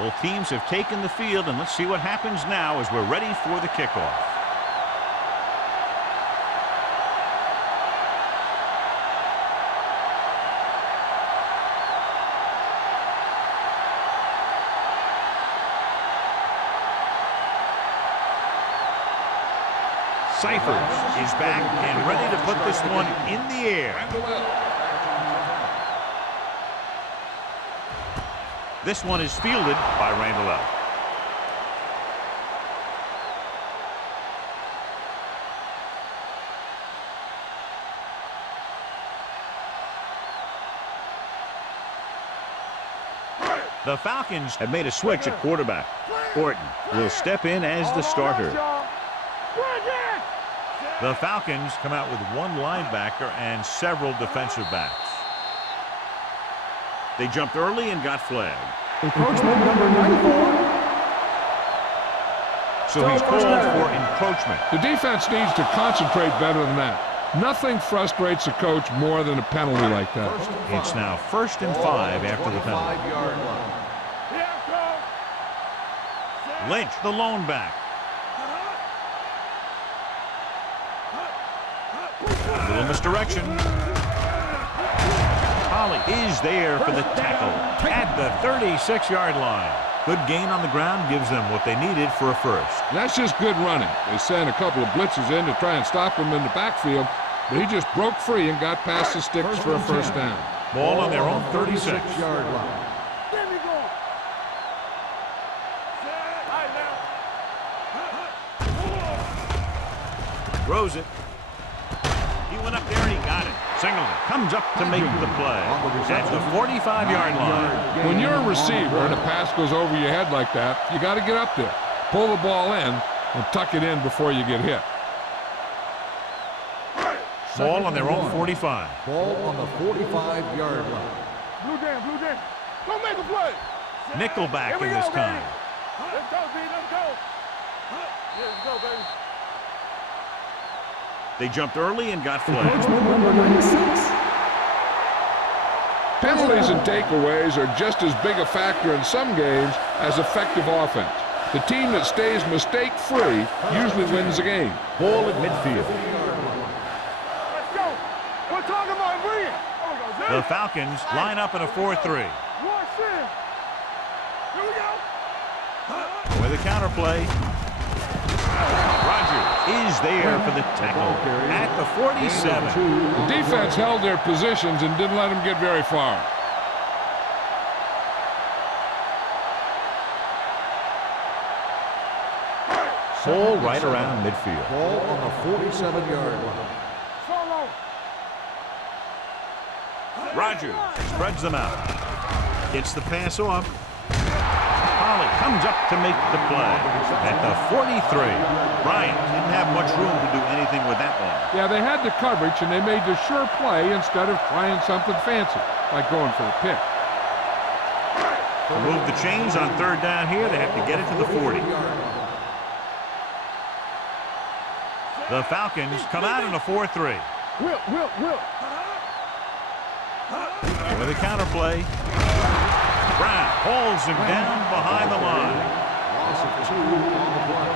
Both teams have taken the field, and let's see what happens now as we're ready for the kickoff. Cyphers is back and ready to put this one in the air. This one is fielded by Randall. The Falcons have made a switch at quarterback. Orton will step in as the starter. The Falcons come out with one linebacker and several defensive backs. They jumped early and got flagged. Encroachment number 94. So he's called for encroachment. The defense needs to concentrate better than that. Nothing frustrates a coach more than a penalty like that. It's now 1st and 5 after the penalty. Lynch, the lone back. A little misdirection. Holly is there for the tackle at the 36-yard line. Good gain on the ground gives them what they needed for a first. That's just good running. They sent a couple of blitzes in to try and stop him in the backfield, but he just broke free and got past the sticks for a first down. Ball on their own 36-yard line. Throws it. He went up there and he got it. Singleton comes up to make the play at the 45-yard line. When you're a receiver and a pass goes over your head like that, you got to get up there, pull the ball in, and tuck it in before you get hit. Ball on their own 45. Ball on the 45-yard line. Blue Jam, go make a play. Nickelback in this time. Let's go, B, let's go. Let's go, baby. They jumped early and got flagged. Number 96. Penalties and takeaways are just as big a factor in some games as effective offense. The team that stays mistake-free usually wins the game. Ball at midfield. Let's go. We're talking about brilliant. The Falcons line up in a 4-3. Here we go. With a counter play. Rogers is there for the tackle at the 47. The defense held their positions and didn't let them get very far. Ball right around midfield. Ball on the 47-yard line. Rogers spreads them out. Gets the pass off. Holly comes up to make the play at the 43. Bryant didn't have much room to do anything with that one. Yeah, they had the coverage, and they made the sure play instead of trying something fancy, like going for a pick. To move the chains on 3rd down here, they have to get it to the 40. The Falcons come out in a 4-3. Will. With a counter play. Brown pulls him down behind the line. Loss of 2 on the play.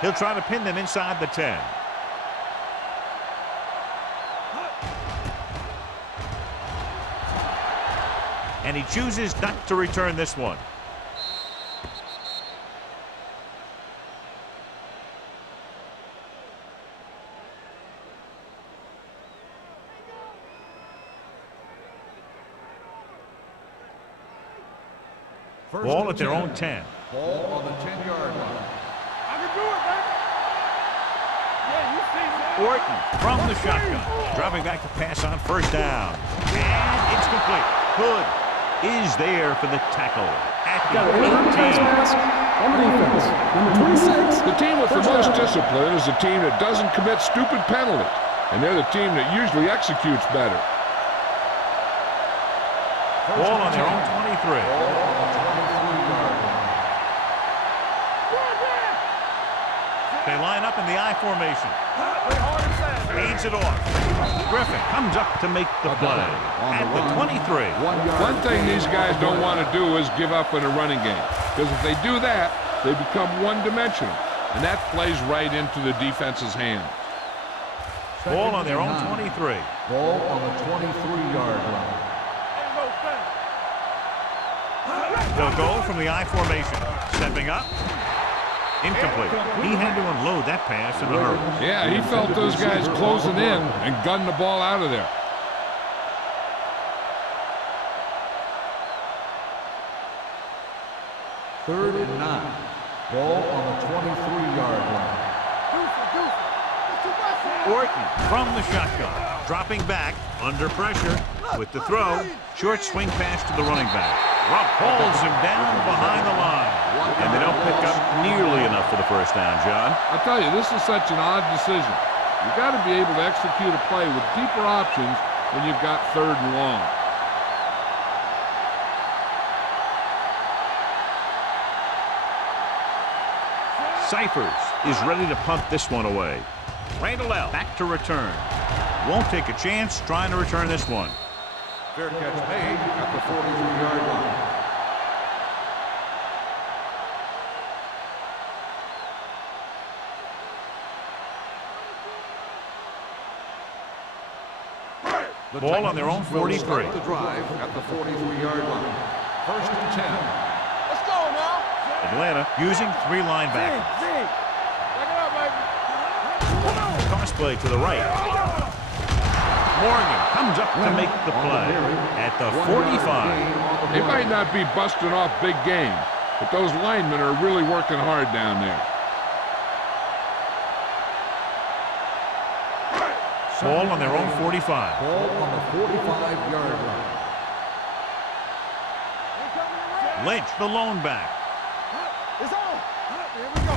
He'll try to pin them inside the 10. And he chooses not to return this one. Ball at their own 10. Ball on the 10-yard line. I can do it, baby. Yeah, you see that. Orton from the shotgun. Dropping back to pass on 1st down. And it's complete. Hood is there for the tackle at the 18. On the defense, number 26. The team with the most discipline is the team that doesn't commit stupid penalties, and they're the team that usually executes better. Ball on their own 23. They line up in the I formation. Hands it off. Griffin comes up to make the play at the 23. One thing these guys don't want to do is give up in a running game, because if they do that, they become one-dimensional, and that plays right into the defense's hands. Ball on their own 23. Ball on the 23-yard line. They'll go from the I formation. Stepping up. Incomplete. He had to unload that pass in a hurry. Yeah, he felt those guys closing in and gunned the ball out of there. Third and 9. Ball on the 23-yard line. Orton from the shotgun. Dropping back, under pressure, with the throw. Short swing pass to the running back. Rupp holds him down behind the line. And they don't pick up nearly enough for the first down, John. I'll tell you, this is such an odd decision. You've got to be able to execute a play with deeper options when you've got third and long. Cyphers is ready to punt this one away. Randall out, back to return. Won't take a chance trying to return this one. Fair catch made at the 43-yard line. Ball on their own 43. The drive at the 43-yard line. First and 10. Let's go now. Atlanta using 3 linebackers. Zig. Back it up, baby. Cross play to the right. Morgan comes up to make the play at the 45. They might not be busting off big games, but those linemen are really working hard down there. Ball on their own 45. Ball on the 45-yard line. Lynch, the lone back. It's on. Here we go.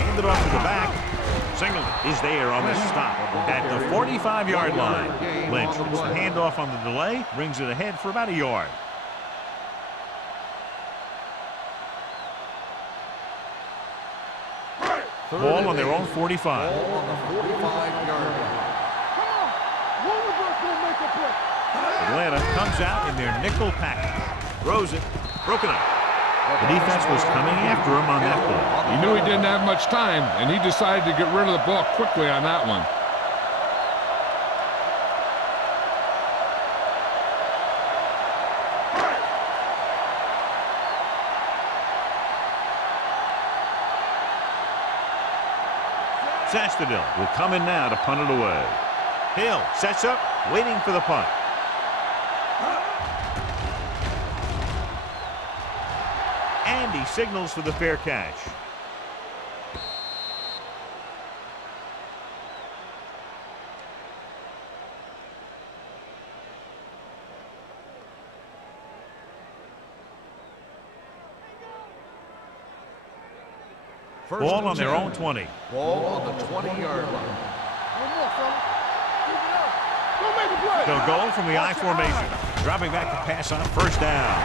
Handed off to the back. Singleton is there on the stop at the 45-yard line. Lynch gets the handoff on the delay, brings it ahead for about a yard. Ball on their own 45. Ball on the 45-yard line. Atlanta comes out in their nickel package. Throws it. Broken up. The defense was coming after him on that play. He knew he didn't have much time, and he decided to get rid of the ball quickly on that one. Sastadil will come in now to punt it away. Hill sets up, waiting for the punt. And he signals for the fair catch. Ball on their own 20. Ball on the 20-yard line. One more, fella. Keep it up. Go make a play. They'll go from the I formation. Dropping back to pass on first down.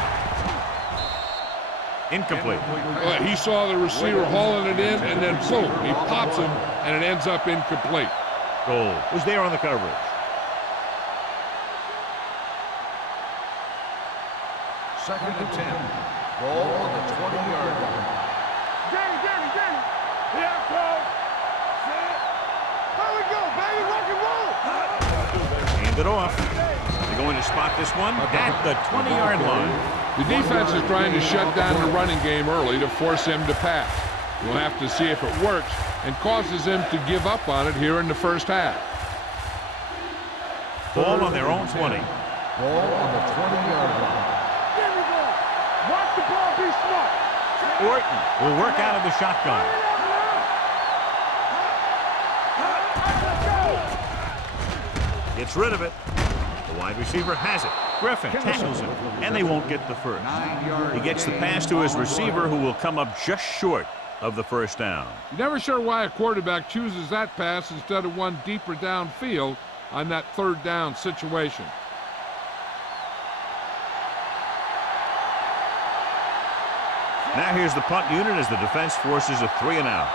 Incomplete. Well, he saw the receiver hauling it in, and then boom, he pops him, and it ends up incomplete. Gold was there on the coverage. Second and 10. Ball on the 20-yard line. Danny. Here I come. There we go, baby. Rock and roll. Hand it off. They're going to spot this one at the 20-yard line. The defense is trying to shut down the running game early to force him to pass. We'll have to see if it works and causes him to give up on it here in the first half. Ball on their own 20. Ball on the 20-yard line. There we go. Watch the ball. Be smart. Orton will work out of the shotgun. Gets rid of it. The wide receiver has it. Griffin tackles him, and they won't get the first. He gets the pass to his receiver, who will come up just short of the first down. You're never sure why a quarterback chooses that pass instead of one deeper downfield on that third down situation. Now here's the punt unit as the defense forces a 3-and-out.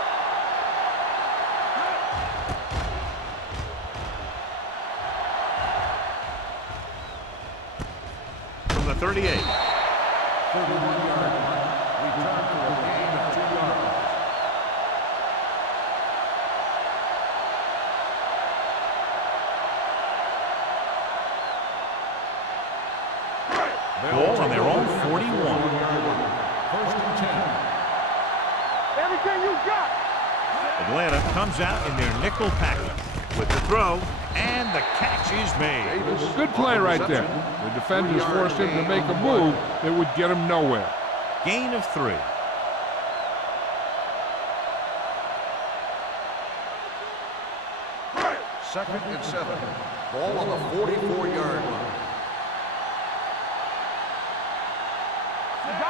the 38. 31-yard line. Return for a gain of 2 yards. Ball on their own 41. First and 10. Everything you got. Atlanta comes out in their nickel package with the throw, and the catch is made. Good play right there. The defenders forced him to make a move that would get him nowhere. Gain of 3. Second and 7. Ball on the 44-yard line.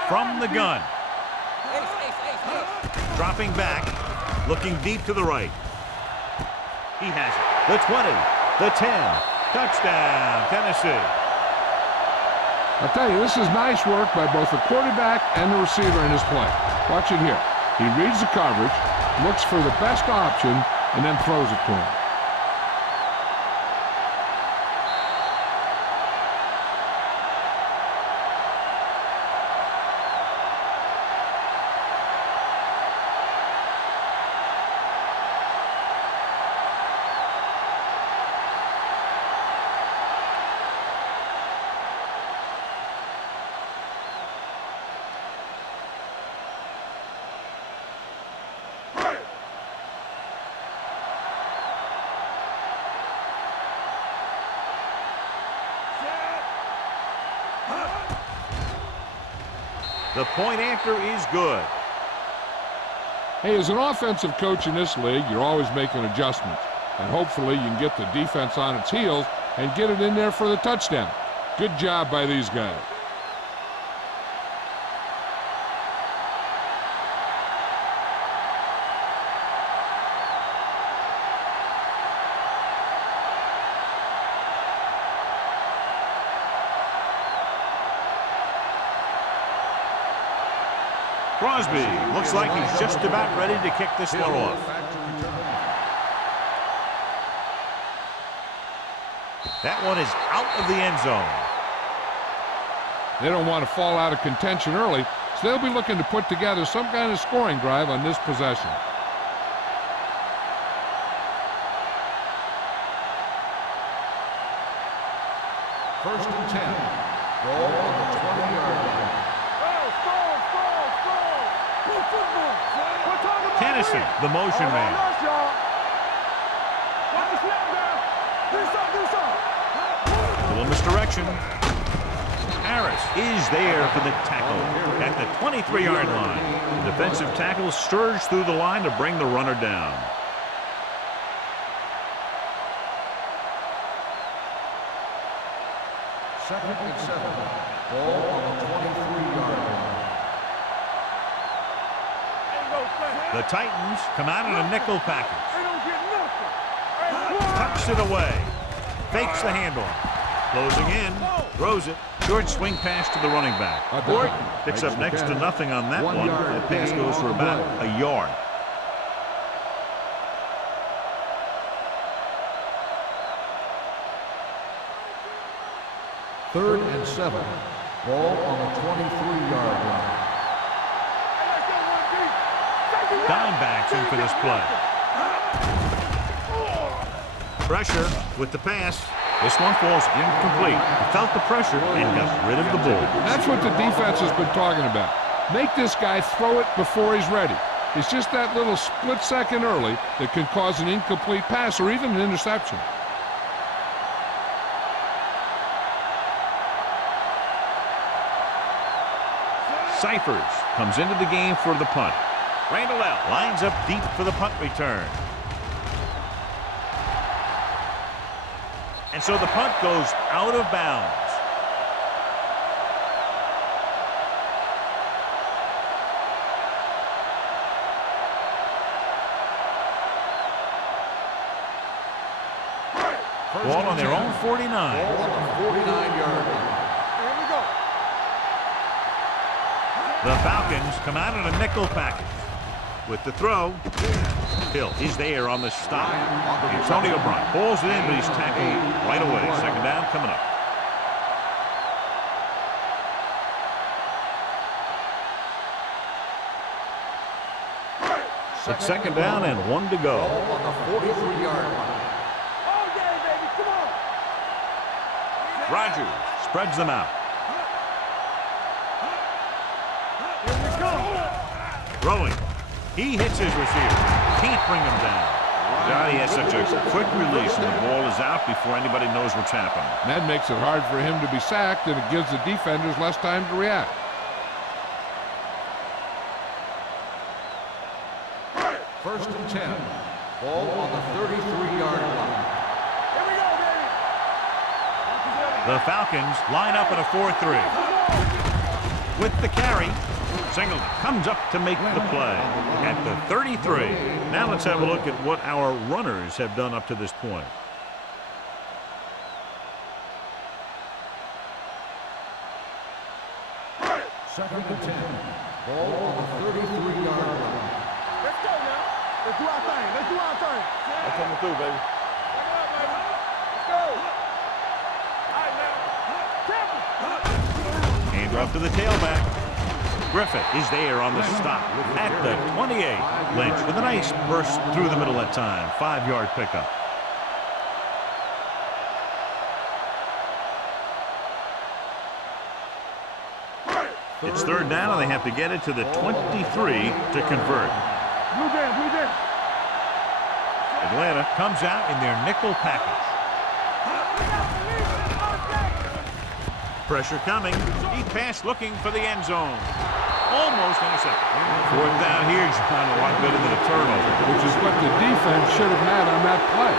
From the gun. Dropping back, looking deep to the right. He has it. The 20, the 10. Touchdown, Tennessee. I'll tell you, this is nice work by both the quarterback and the receiver in his play. Watch it here. He reads the coverage, looks for the best option, and then throws it to him. The point after is good. Hey, as an offensive coach in this league, you're always making adjustments. And hopefully you can get the defense on its heels and get it in there for the touchdown. Good job by these guys. Crosby looks like he's just about ready to kick this one off. That one is out of the end zone. They don't want to fall out of contention early, so they'll be looking to put together some kind of scoring drive on this possession. First and 10. Ball on the 20-yard line. Tennessee, the motion man. Little misdirection. Harris is there for the tackle at the 23-yard line. The defensive tackle surged through the line to bring the runner down. Second and 7. Ball on the 23-yard line. The Titans come out in a nickel package. Tucks it away. Fakes the handoff. Closing in. Throws it. Short swing pass to the running back. Gordon picks up next to nothing on that one. That pass goes for about a yard. Third and 7. Ball on the 23-yard line. Dimebacks in for this play. Pressure with the pass. This one falls incomplete. He felt the pressure and got rid of the ball. That's what the defense has been talking about. Make this guy throw it before he's ready. It's just that little split second early that can cause an incomplete pass or even an interception. Cyphers comes into the game for the punt. Randall lines up deep for the punt return. And so the punt goes out of bounds. Ball on their own 49. Ball on the 49-yard line. Here we go. The Falcons come out in a nickel package. With the throw, Hill is there on the stop. Antonio Brown pulls it in, but he's tackled right away. Second down coming up. It's second down and 1 to go. Ball on the 43-yard line. All day, baby. Come on. Rogers spreads them out. Here we go. Throwing. He hits his receiver. Can't bring him down. Johnny has such a quick release and the ball is out before anybody knows what's happening. And that makes it hard for him to be sacked, and it gives the defenders less time to react. First and 10. Ball on the 33-yard line. Here we go, baby. The Falcons line up in a 4-3. With the carry, Singleton comes up to make the play at the 33. Now let's have a look at what our runners have done up to this point. Second and 10. Ball on the 33-yard line. Let's go now. Let's do our thing. Let's do our thing. That's coming through, baby. Back it up, baby. Let's go. All right, now. Hand off to the tailback. Griffith is there on the stop at the 28. Lynch with a nice burst through the middle that time. 5-yard pickup. It's third down, and they have to get it to the 23 to convert. Blue jam, blue jam. Atlanta comes out in their nickel package. Pressure coming. Deep pass looking for the end zone. Almost intercepted. Fourth down here, John, a lot better than a turnover. Which is what the defense should have had on that play.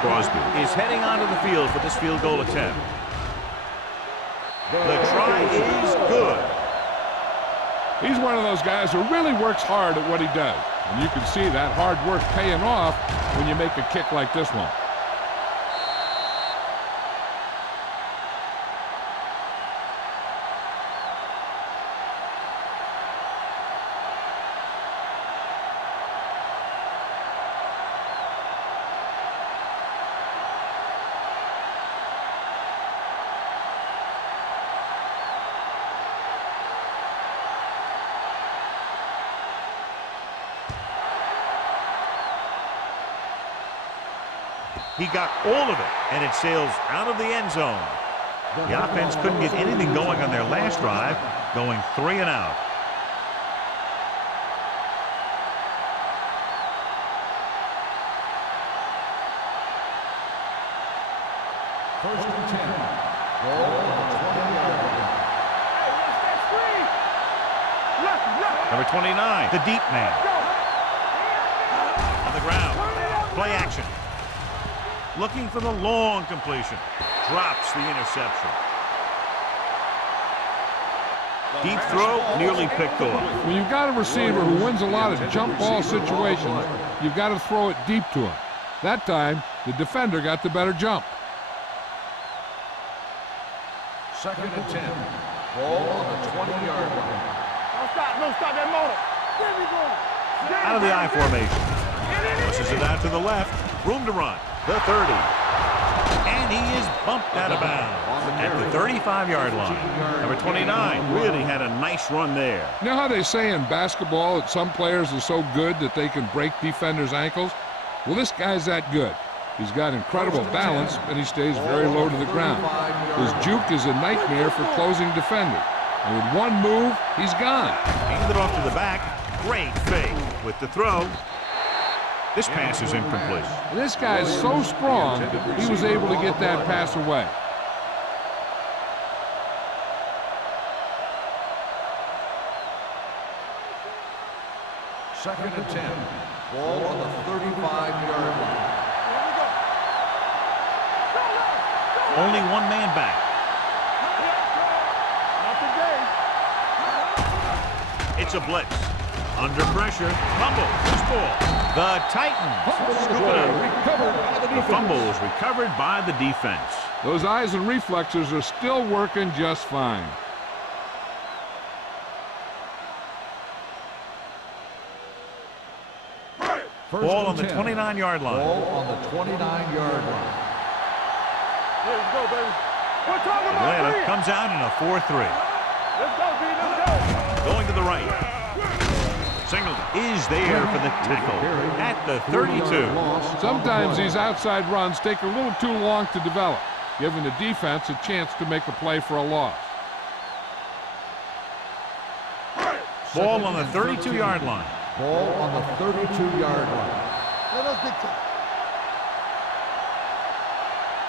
Crosby is heading onto the field for this field goal attempt. The try is good. He's one of those guys who really works hard at what he does. And you can see that hard work paying off when you make a kick like this one. He got all of it, and it sails out of the end zone. The offense couldn't get anything going on their last drive, going 3 and out. First and 10. Ball on the 20-yard line. Hey, watch that screen. Look, look. Number 29, the deep man. Go. On the ground. Play action. Looking for the long completion. Drops the interception. Deep throw, nearly picked off. When you've got a receiver who wins a lot of jump ball situations, you've got to throw it deep to him. That time, the defender got the better jump. Second and 10. Ball on the 20-yard line. Don't stop that motor. There we go. Out of the I formation. Pushes it out to the left. Room to run. The 30. And he is bumped out of bounds at the 35-yard line. Number 29 really had a nice run there. You know how they say in basketball that some players are so good that they can break defenders' ankles? Well, this guy's that good. He's got incredible balance, and he stays very low to the ground. His juke is a nightmare for closing defenders. And with one move, he's gone. Handed off to the back. Great fake with the throw. This pass is incomplete. This guy's so strong, he was able to get that pass away. Second and 10. Ball on the 35-yard line. Only one man back. Not today. It's a blitz. Under pressure. Fumble. Loose ball. The Titans scoop it up. The fumble is recovered by the defense. Those eyes and reflexes are still working just fine. Ball on the 29-yard line. Ball on the 29-yard line. Yeah, let's go, baby. We're talking about Atlanta three. comes out in a 4-3. Let's go, B. Let's go. Going to the right. Singleton is there for the tackle at the 32. Sometimes these outside runs take a little too long to develop, giving the defense a chance to make a play for a loss. Ball on the 32-yard line. Ball on the 32-yard line. Let us dictate.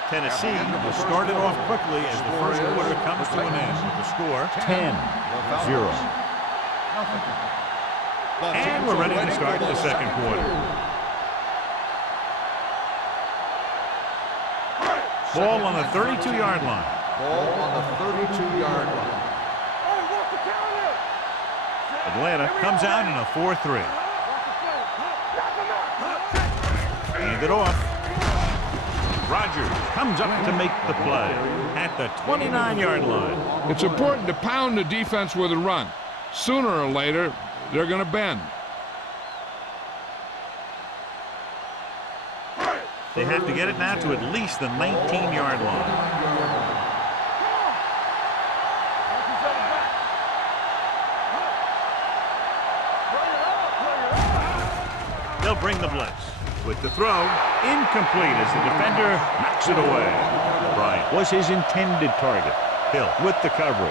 Tennessee has started off quickly as the first quarter comes to an end with the score 10-0. And we're ready to start the second quarter. Ball on the 32-yard line. Ball on the 32-yard line. Hey, walk the counter. Atlanta comes out in a 4-3. Walk the play. Knock him out. Hand it off. Rogers comes up to make the play at the 29-yard line. It's important to pound the defense with a run. Sooner or later, they're going to bend. They have to get it now to at least the 19-yard line. They'll bring the blitz. With the throw, incomplete as the defender knocks it away. Bryant was his intended target. Hill with the coverage.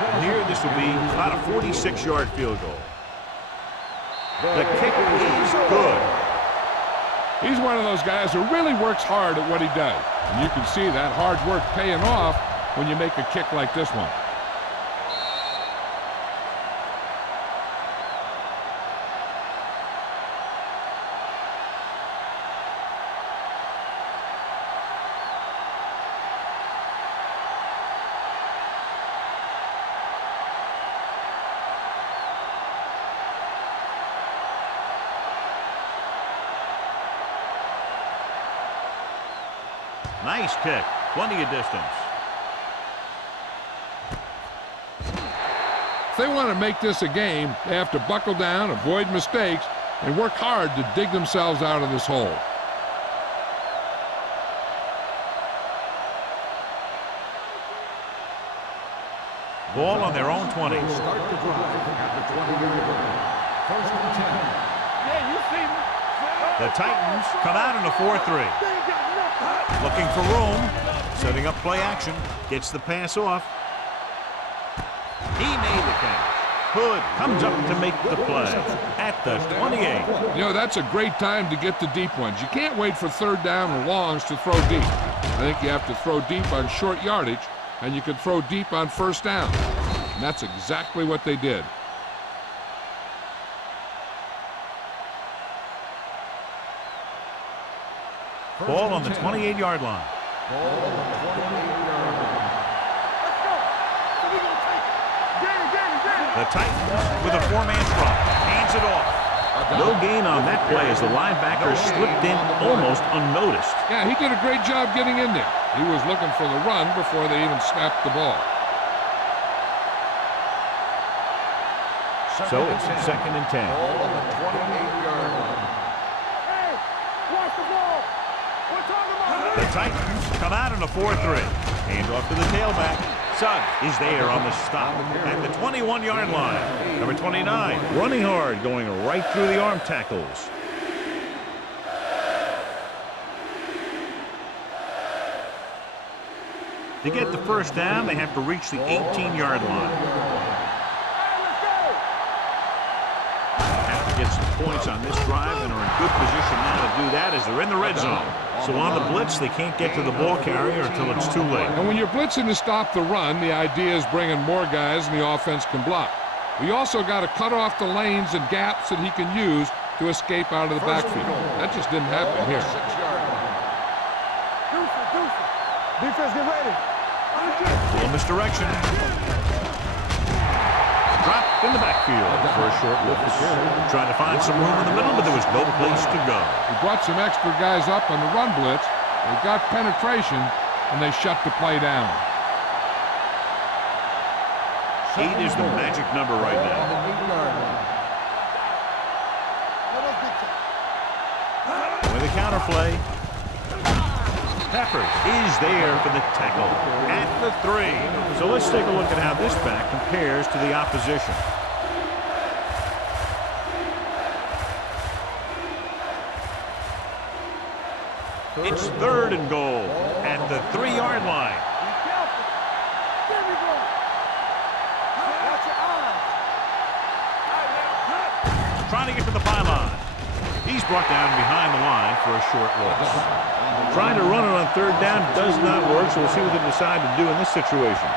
And here this will be about a 46-yard field goal. The kick is good. He's one of those guys who really works hard at what he does. And you can see that hard work paying off when you make a kick like this one. Nice kick. Plenty of distance. If they want to make this a game, they have to buckle down, avoid mistakes, and work hard to dig themselves out of this hole. Ball on their own 20. Start the drive at the 20-yard line. First and 10. Yeah, you see me. The Titans come out in a 4-3. Looking for room, setting up play action, gets the pass off. He made the catch. Hood comes up to make the play at the 28. You know, that's a great time to get the deep ones. You can't wait for third down or longs to throw deep. I think you have to throw deep on short yardage, and you can throw deep on first down. And that's exactly what they did. Ball on the 28-yard line. Ball on the 28-yard line. Let's go. So we gonna take it. Get it. The Titans with a four-man front. Hands it off. No gain on that play as the linebacker slipped in almost unnoticed. Yeah, he did a great job getting in there. He was looking for the run before they even snapped the ball. So it's second and 10. Ball on the 28-yard line. Hey, watch the ball. We're talking about The Titans come out in a 4-3. Hand off to the tailback. Suggs is there on the stop at the 21-yard line. Number 29, running hard, going right through the arm tackles. To get the first down, they have to reach the 18-yard line. Have to get some points on this drive and are in good position now to do that as they're in the red zone. So on the blitz, they can't get to the ball carrier until it's too late. And when you're blitzing to stop the run, the idea is bringing more guys and the offense can block. We also got to cut off the lanes and gaps that he can use to escape out of the backfield. That just didn't happen here. Deuce. Defense, get ready. Little misdirection. Dropped in the backfield. backfield for a short loss. Trying to find some room in the middle, but there was no place to go. He brought some extra guys up on the run blitz. They got penetration, and they shut the play down. 8 is the magic number right now. With a counter play. Peppers is there for the tackle at the 3. So let's take a look at how this back compares to the opposition. It's 3rd and goal at the 3-yard line. Trying to get to the pylon. He's brought down behind the line for a short loss. Trying to run it on 3rd down does not work, so we'll see what they decide to do in this situation.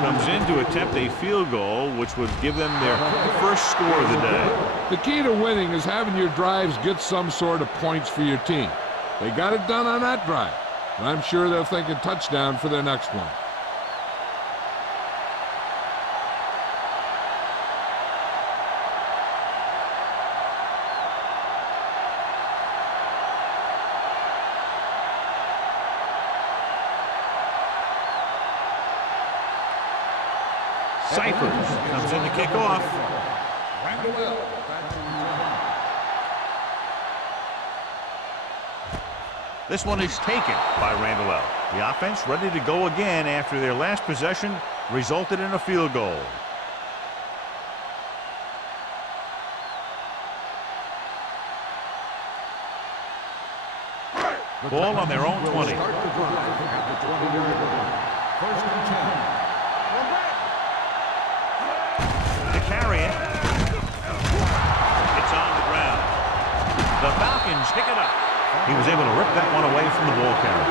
Comes in to attempt a field goal, which would give them their first score of the day. The key to winning is having your drives get some sort of points for your team. They got it done on that drive, and I'm sure they'll think a touchdown for their next one. Cyphers comes in to kick off. This one is taken by Randall. The offense ready to go again after their last possession resulted in a field goal. Ball on their own 20. First and 10. Carry it. It's on the ground. The Falcons pick it up. He was able to rip that one away from the ball carrier.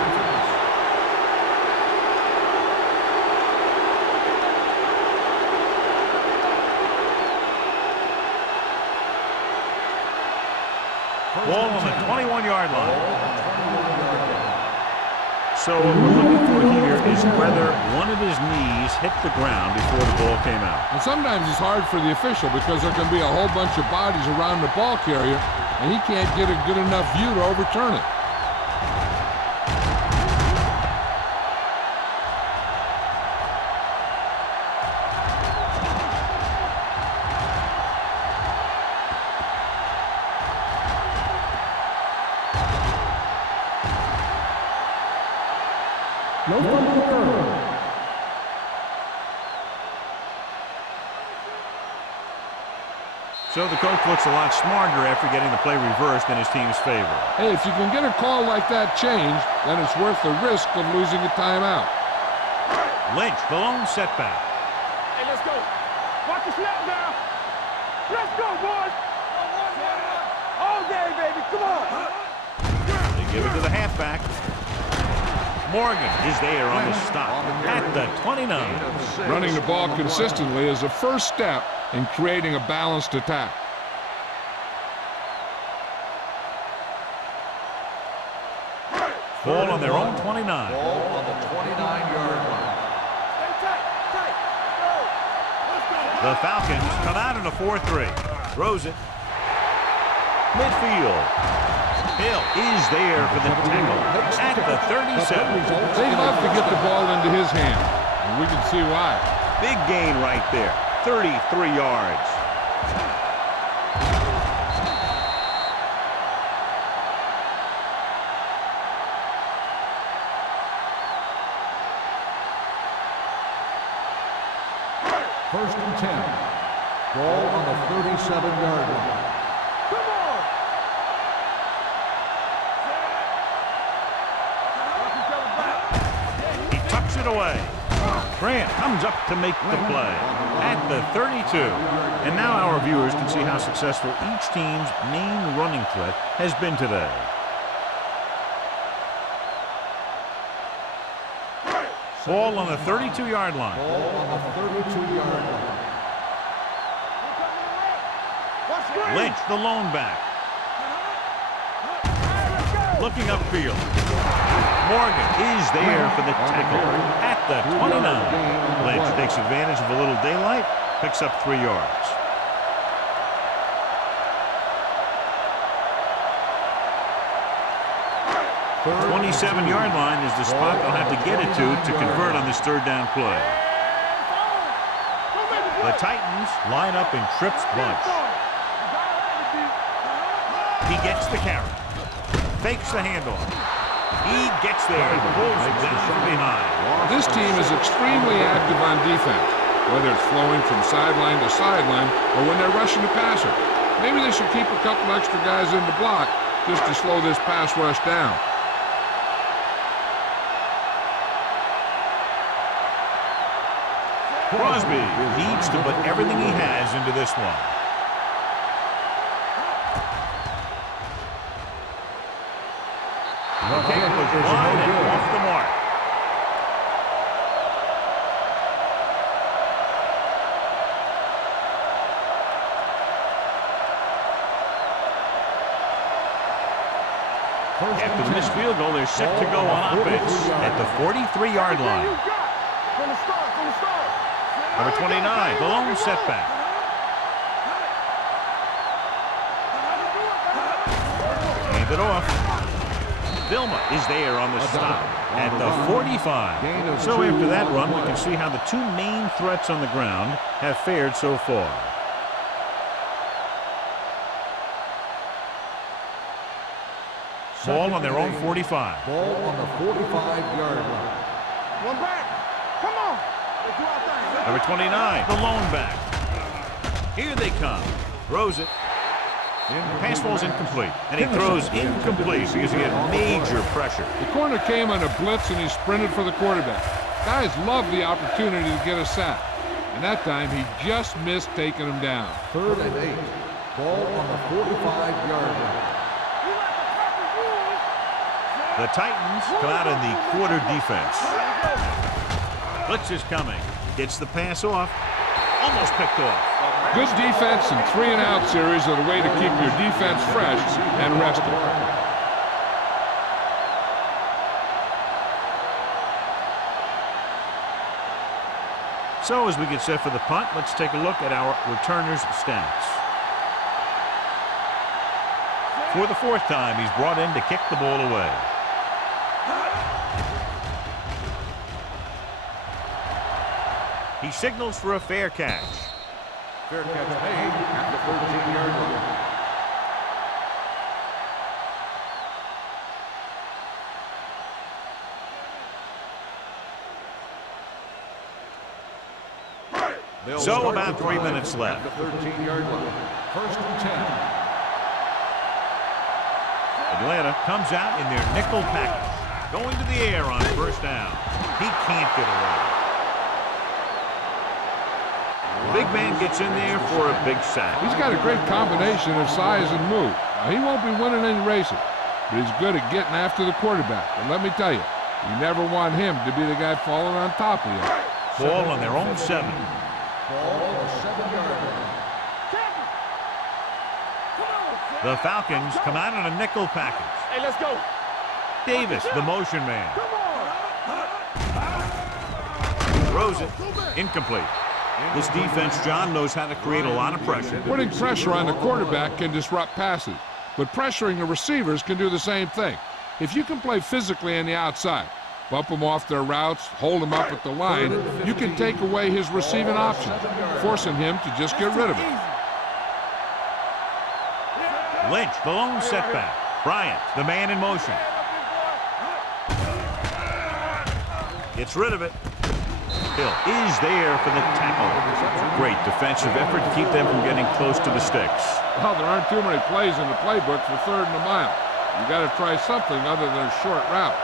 Ball on the 21-yard line. So what we're looking for here is whether one of his knees hit the ground before the ball came out. And sometimes it's hard for the official because there can be a whole bunch of bodies around the ball carrier, and he can't get a good enough view to overturn it. No fumble occurred. So the coach looks a lot smarter after getting the play reversed in his team's favor. Hey, if you can get a call like that changed, then it's worth the risk of losing a timeout. Lynch, the lone setback. Hey, let's go. Watch the snap now. Let's go, boys. All day, baby. Come on. They give it to the halfback. Morgan is there on the stop at the 29. Running the ball consistently is a first step in creating a balanced attack. Ball on their own 29. Ball on the 29-yard line. The Falcons come out in a 4-3. Throws it. Midfield. Hill is there for the tackle at the 37. They love to get the ball into his hands, and we can see why. Big gain right there, 33 yards. First and 10. Ball on the 37-yard line. It away. Grant comes up to make the play at the 32. And now our viewers can see how successful each team's main running threat has been today. Ball on the 32-yard line. Ball on the 32-yard line. Lynch, the lone back. Looking upfield. Morgan is there for the tackle at the 29. Lynch takes advantage of a little daylight, picks up 3 yards. The 27-yard line is the spot they'll have to get it to convert on this third down play. The Titans line up in Tripp's bunch. He gets the carry. Fakes the handoff. He gets there and pulls it down from behind. This team is extremely active on defense, whether it's flowing from sideline to sideline or when they're rushing the passer. Maybe they should keep a couple extra guys in the block just to slow this pass rush down. Crosby needs to put everything he has into this one. The kick was wide and off the mark. After the missed field goal, they're set to go on offense at the 43-yard line. From the start. Number 29, the lone setback. Hand it off. Vilma is there on the stop at the 45. So after that run, we can see how the two main threats on the ground have fared so far. Ball on their own 45. Ball on the 45-yard line. One back. Come on. Number 29, the lone back. Here they come. Throws it. Pass ball's incomplete. And he throws incomplete because he had major pressure. The corner came on a blitz and he sprinted for the quarterback. Guys love the opportunity to get a sack. And that time he just missed taking him down. 3rd and 8. Ball on the 45-yard line. The Titans come out in the quarter defense. Blitz is coming. Gets the pass off. Almost picked off. Good defense and 3-and-out series are the way to keep your defense fresh and rested. So as we get set for the punt, let's take a look at our returners' stats. For the 4th time, he's brought in to kick the ball away. He signals for a fair catch. Fair catch made at the 13-yard line. So about 3 minutes left. The 13-yard line. 1st and 10. Atlanta comes out in their nickel package. Going to the air on 1st down. He can't get away. Big man gets in there for a big sack. He's got a great combination of size and move. Now, he won't be winning any races, but he's good at getting after the quarterback. And let me tell you, you never want him to be the guy falling on top of you. Ball on their own 7. Ball on the 7-yard line. The Falcons come out in a nickel package. Hey, let's go. Davis, the motion man. Throws it. Incomplete. This defense, John, knows how to create a lot of pressure. Putting pressure on the quarterback can disrupt passes, but pressuring the receivers can do the same thing. If you can play physically on the outside, bump them off their routes, hold them up at the line, you can take away his receiving options, forcing him to just get rid of it. Lynch, the lone setback. Bryant, the man in motion. Gets rid of it. Hill is there for the tackle. Great defensive effort to keep them from getting close to the sticks. Well, there aren't too many plays in the playbook for 3rd and a mile. You got to try something other than a short route.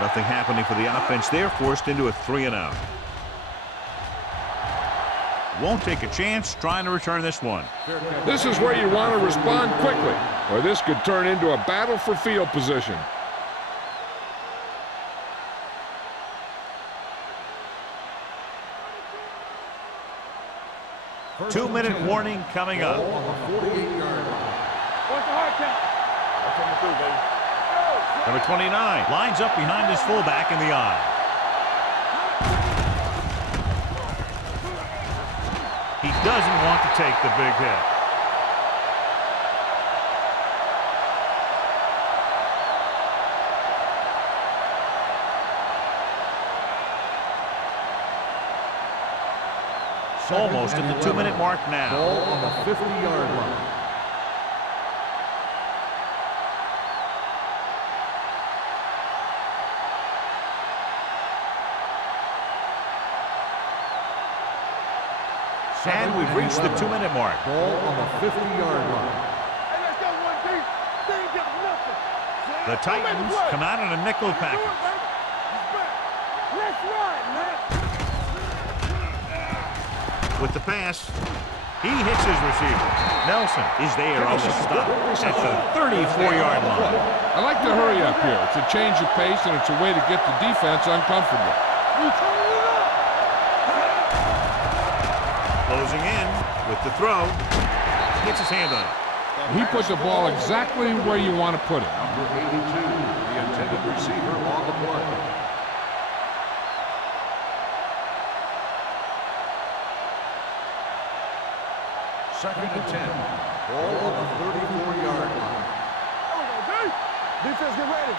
Nothing happening for the offense. They're forced into a 3-and-out. Won't take a chance trying to return this one. This is where you want to respond quickly, or this could turn into a battle for field position. 2-minute warning coming up. Ball on the 48-yard line. What's the hard count? That's coming through, baby. Number 29 lines up behind his fullback in the eye. He doesn't want to take the big hit. Almost at the 2-minute mark now. Ball on the 50-yard line. And we've reached the 2-minute mark. Ball on the 50-yard line. Hey, let's go, 1-3. They ain't got nothing. The Titans come out in a nickel package. Let's run, man. With the pass, he hits his receiver. Nelson is there on the stop at the 34-yard line. I like to hurry up here. It's a change of pace, and it's a way to get the defense uncomfortable. Closing in with the throw. Gets his hand on it. He put the ball exactly where you want to put it. Number 82, the intended receiver on the play. Second and 10. Ball on the 34-yard line. Defense, get ready.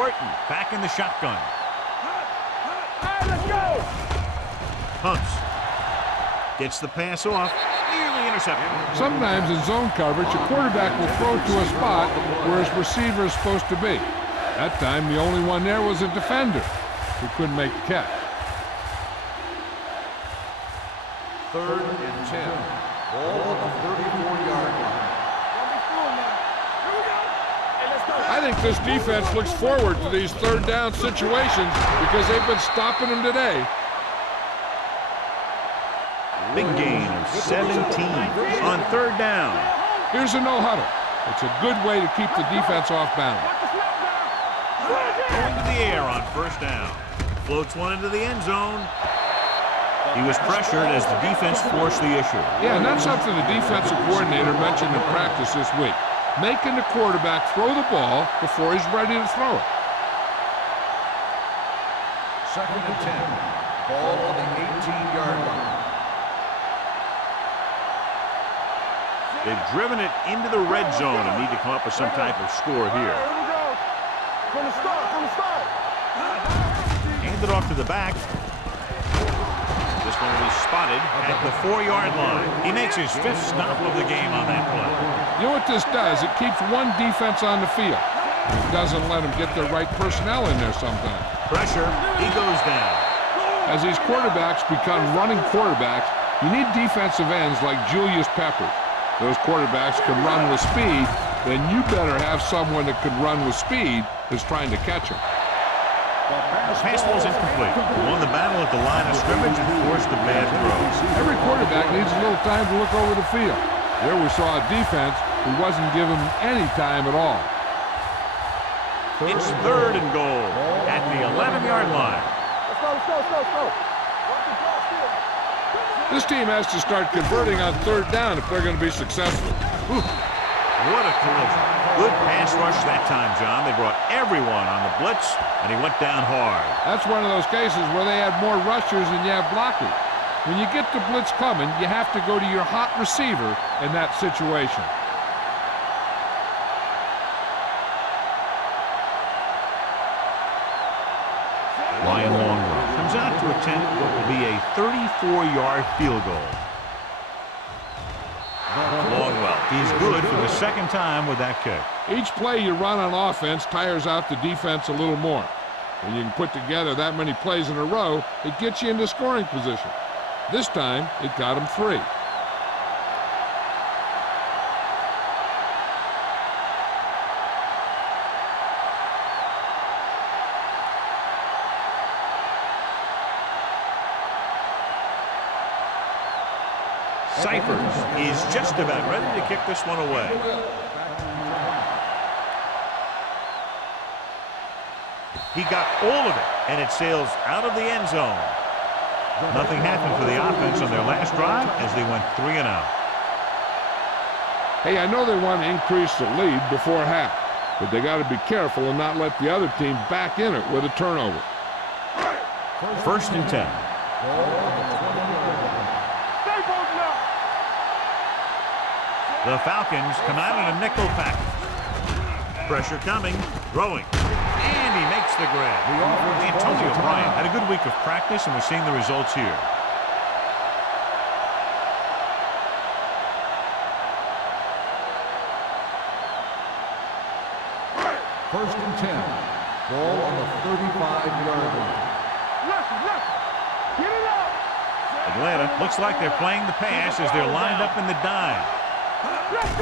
Orton back in the shotgun. Hey, let's go. Hunts. Gets the pass off. Nearly intercepted. Sometimes in zone coverage, a quarterback will throw to a spot where his receiver is supposed to be. That time, the only one there was a defender who couldn't make the catch. Third and 10. Ball on the 34-yard line. I think this defense looks forward to these third down situations because they've been stopping them today. Big gain of 17 on third down. Here's a no-huddle. It's a good way to keep the defense off balance. Going to the air on first down. Floats one into the end zone. He was pressured as the defense forced the issue. Yeah, and that's something the defensive coordinator mentioned in practice this week. Making the quarterback throw the ball before he's ready to throw it. Second and 10. Ball on the 18-yard line. They've driven it into the red zone and need to come up with some type of score here. Here we go. From the start. Hand it off to the back. This one will be spotted at the 4-yard line. He makes his 5th stop of the game on that play. You know what this does? It keeps one defense on the field. It doesn't let them get the right personnel in there sometimes. Pressure. He goes down. As these quarterbacks become running quarterbacks, you need defensive ends like Julius Peppers. Those quarterbacks can run with speed, then you better have someone that can run with speed that's trying to catch him. Pass ball's incomplete. Won the battle at the line of scrimmage and forced a bad throw. Every quarterback needs a little time to look over the field. There we saw a defense who wasn't given any time at all. It's third and goal at the 11-yard line. Let's go. This team has to start converting on third down if they're going to be successful. Whew. What a collision. Good pass rush that time, John. They brought everyone on the blitz, and he went down hard. That's one of those cases where they have more rushers than you have blockers. When you get the blitz coming, you have to go to your hot receiver in that situation. Ryan Longwell comes out to attempt what will be a 34-yard field goal. Longwell is good for the second time with that kick. Each play you run on offense tires out the defense a little more. When you can put together that many plays in a row, it gets you into scoring position. This time, it got him 3. Cyphers is just about ready to kick this one away. He got all of it, and it sails out of the end zone. Nothing happened for the offense on their last drive as they went 3 and out. Hey, I know they want to increase the lead before half, but they got to be careful and not let the other team back in it with a turnover. First and 10. The Falcons come out in a nickel package. Pressure coming, throwing, and he makes the grab. Antonio Bryant had a good week of practice, and we're seeing the results here. First and 10. Ball on the 35-yard line. Get it up. Atlanta looks like they're playing the pass as they're lined up in the dime.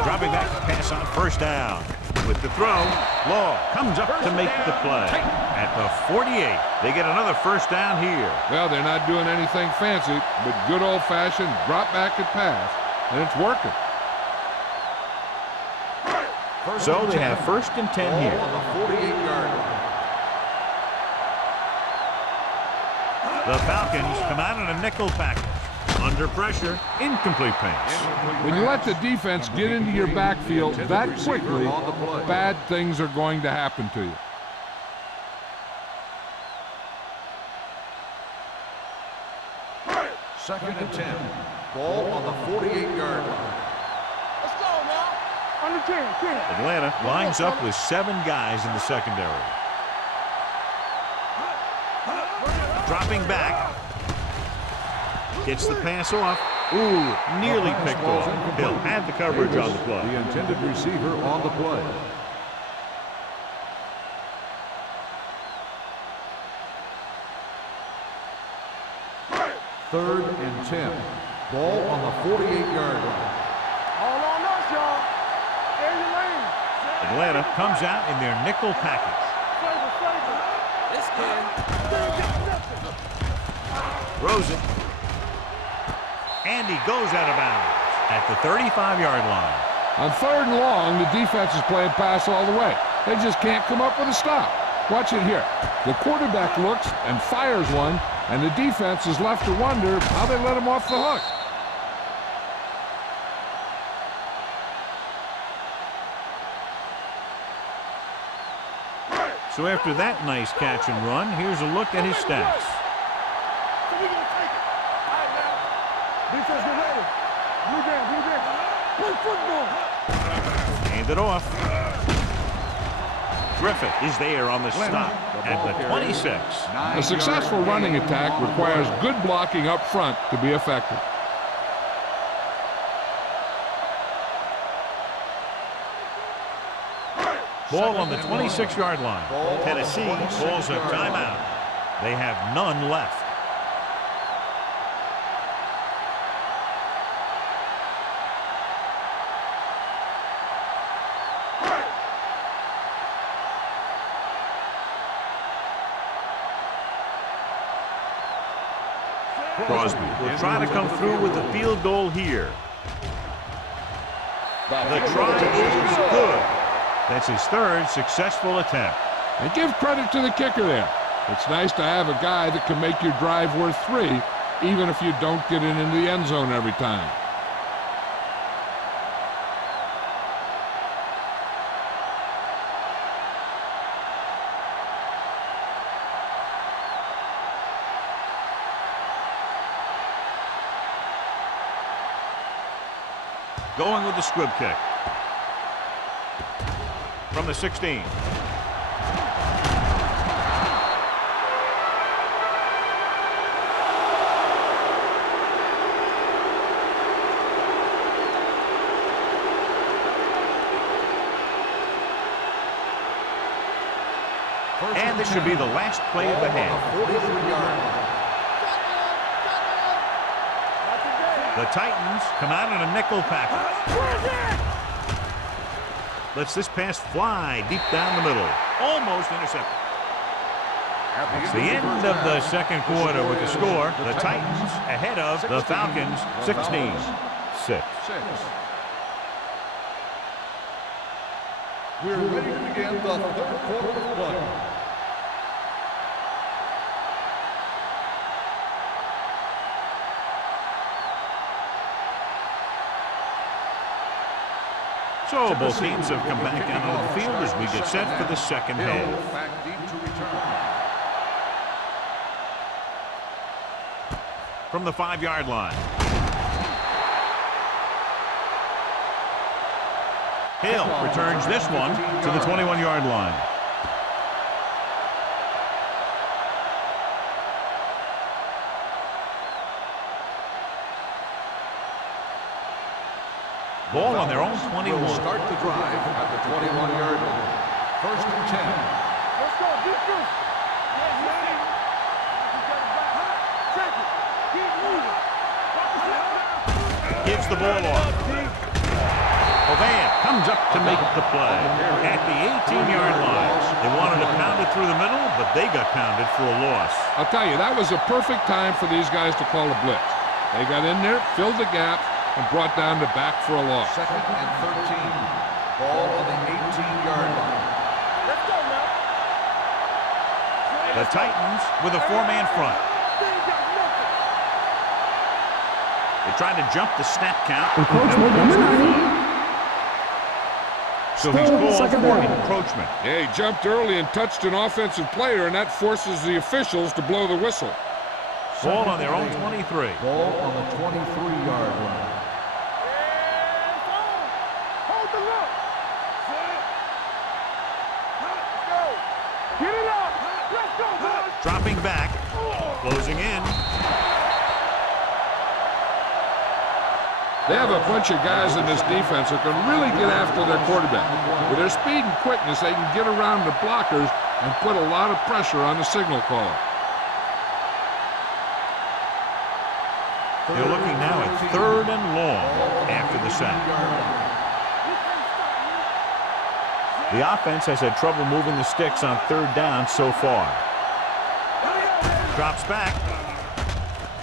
Dropping back to pass on first down. With the throw, Law comes up to make the play. At the 48, they get another first down here. Well, they're not doing anything fancy, but good old-fashioned drop back and pass, and it's working. So they have first and 10 here. On the 48-yard line. The Falcons come out in a nickel package. Under pressure, incomplete pass. When you let the defense get into your backfield that quickly, bad things are going to happen to you. Second and 10. Ball on the 48-yard line. Let's go now. Under 10. Atlanta lines up with 7 guys in the secondary. Dropping back. Gets the pass off. Ooh, nearly picked off. Hill had the coverage on the play. The intended receiver on the play. Third and 10. Ball on the 48-yard line. All on us, y'all. There's your lane. Atlanta comes out in their nickel package. This kid. Throws it. And he goes out of bounds at the 35-yard line. On third and long, the defense is playing pass all the way. They just can't come up with a stop. Watch it here. The quarterback looks and fires one, and the defense is left to wonder how they let him off the hook. So after that nice catch and run, here's a look at his stats. Defense, get ready. Blue down. Play football. Hand it off. Griffith is there on the stop at the 26. A successful running attack requires good blocking up front to be effective. Ball on the 26-yard line. Tennessee calls a timeout. They have none left. Crosby will try to come through with the field goal here. The try is good. That's his third successful attempt. And give credit to the kicker there. It's nice to have a guy that can make your drive worth 3, even if you don't get it into the end zone every time. Going with the squib kick. From the 16. And this should be the last play of the half. The Titans come out in a nickel package. Lets this pass fly deep down the middle. Almost intercepted. It's the end of the second quarter with the score. The Titans ahead of the Falcons 16-6. We're ready to begin the third quarter of play. So both teams have come back out onto the field as we get set for the second half. Back deep to return. From the 5-yard line. Hill returns this one to the 21-yard line. Ball on their own 21. Will start the drive at the 21-yard line. First and 10. Let's go, defense. Yes, ready. Check it. Keep moving. Gives the ball off. Ovan comes up to make the play at the 18-yard line. They wanted to pound it through the middle, but they got pounded for a loss. I'll tell you, that was a perfect time for these guys to call a blitz. They got in there, filled the gap, and brought down the back for a loss. Second and 13. Ball on the 18-yard line. Let's go now. The Titans with a 4-man front. They ain't got nothing. They're trying to jump the snap count. Encroachment number 9. So he's Still called second for down. encroachment. Yeah, he jumped early and touched an offensive player, and that forces the officials to blow the whistle. Ball on their own 23. Ball on the 23-yard line. Hold the look. Let's go. Get it up. Let's go, boys. Dropping back. Closing in. They have a bunch of guys in this defense that can really get after their quarterback. With their speed and quickness, they can get around the blockers and put a lot of pressure on the signal caller. They're looking now at 3rd and long after the sack. The offense has had trouble moving the sticks on 3rd down so far. Drops back.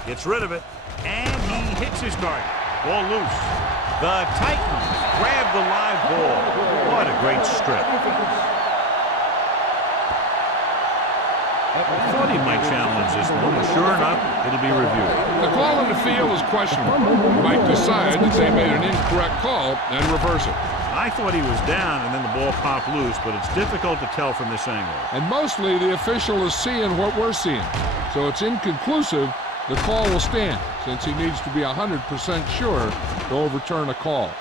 Gets rid of it. And he hits his target. Ball loose. The Titans grab the live ball. What a great strip. I thought he might challenge this one, but sure enough, it'll be reviewed. The call on the field is questionable. You might decide that they made an incorrect call and reverse it. I thought he was down and then the ball popped loose, but it's difficult to tell from this angle. And mostly the official is seeing what we're seeing. So it's inconclusive. The call will stand since he needs to be 100% sure to overturn a call.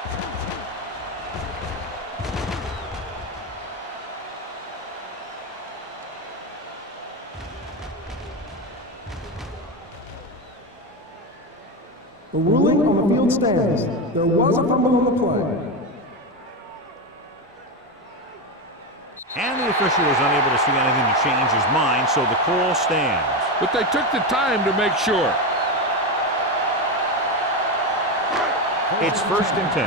The ruling on the field stands. There was a fumble on the play. And the official was unable to see anything to change his mind, so the call stands. But they took the time to make sure. It's 1st and 10.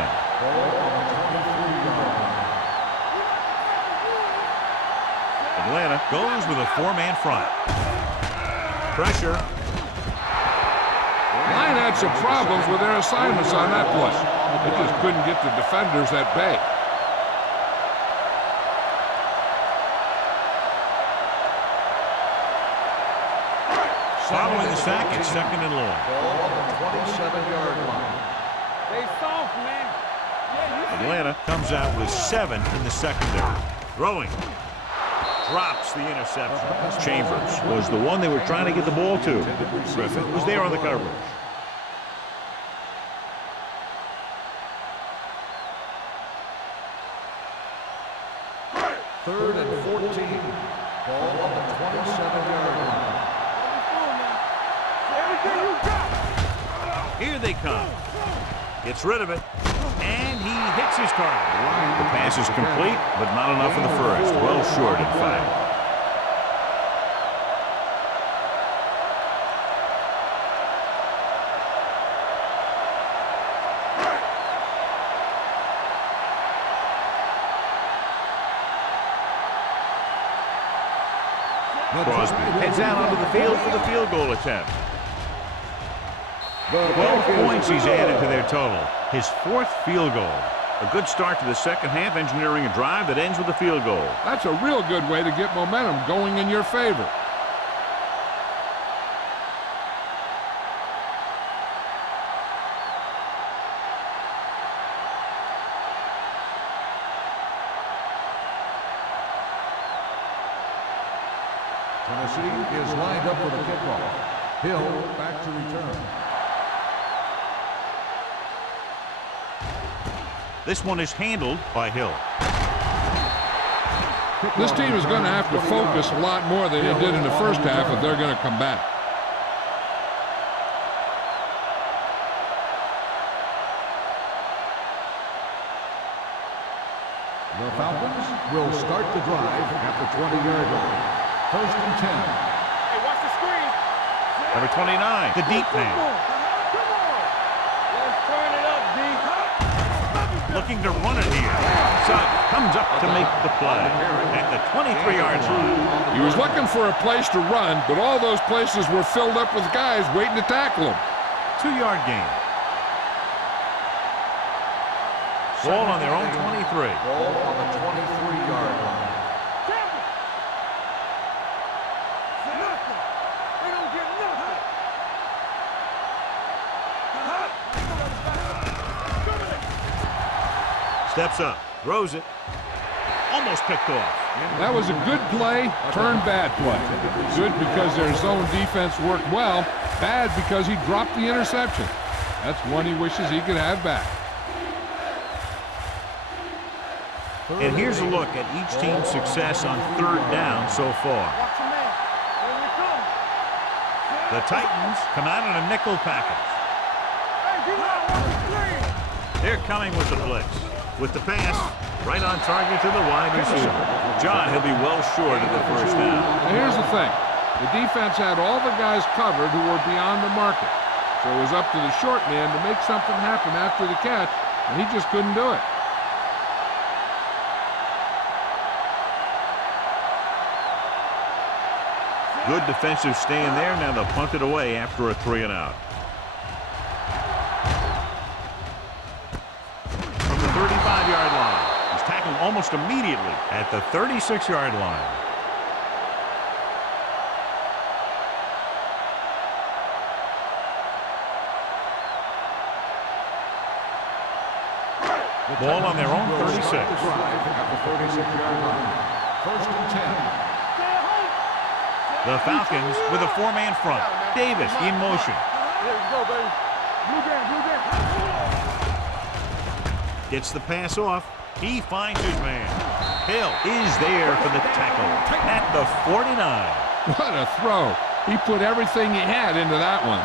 Atlanta goes with a 4-man front. Pressure. Line had some problems with their assignments on that play. They just couldn't get the defenders at bay. Following the sack, it's 2nd and long. Ball on the 27-yard line. They soft, man. Atlanta comes out with 7 in the secondary. Throwing. Drops the interception. Chambers was the one they were trying to get the ball to. Griffin was there on the coverage. Third and 14. Ball on the 27-yard line. Everything you got. Here they come. Gets rid of it. And he hits his target. The pass is complete, but not enough in the first. Well short, in fact. Crosby heads out onto the field for the field goal attempt. 12 points he's added to their total. His 4th field goal. A good start to the second half, engineering a drive that ends with a field goal. That's a real good way to get momentum going in your favor. Tennessee is lined up for the kickoff. Hill back to return. This one is handled by Hill. This team is going to have to focus a lot more than it did in the first half if they're going to come back. The Falcons will start the drive at the 20-yard line. First and 10. Hey, watch the screen. Number 29, the deep man. Come on. Let's turn it up, D. Looking to run it here. Sugg comes up to make the play at the 23-yard line. He was looking for a place to run, but all those places were filled up with guys waiting to tackle him. 2-yard gain. Ball on their own 23. Ball on the 23-yard line. Nothing. They don't get nothing. Steps up, throws it. Almost picked off. That was a good play, turned bad play. Good because their zone defense worked well, bad because he dropped the interception. That's one he wishes he could have back. And here's a look at each team's success on third down so far. Watch your man. Here we come. The Titans come out in a nickel package. Hey, D-line, watch the screen. They're coming with the blitz. With the pass, right on target to the wide receiver. John, he'll be well short of the first down. Now here's the thing. The defense had all the guys covered who were beyond the market. So it was up to the short man to make something happen after the catch, and he just couldn't do it. Good defensive stand there. Now they'll punt it away after a 3-and-out. From the 35-yard line. He's tackled almost immediately at the 36-yard line. Ball on their own 36. At the 36-yard line. First and 10. The Falcons with a 4-man front. Davis in motion. Here we go, baby. Blue game, blue game. Gets the pass off. He finds his man. Hill is there for the tackle at the 49. What a throw. He put everything he had into that one.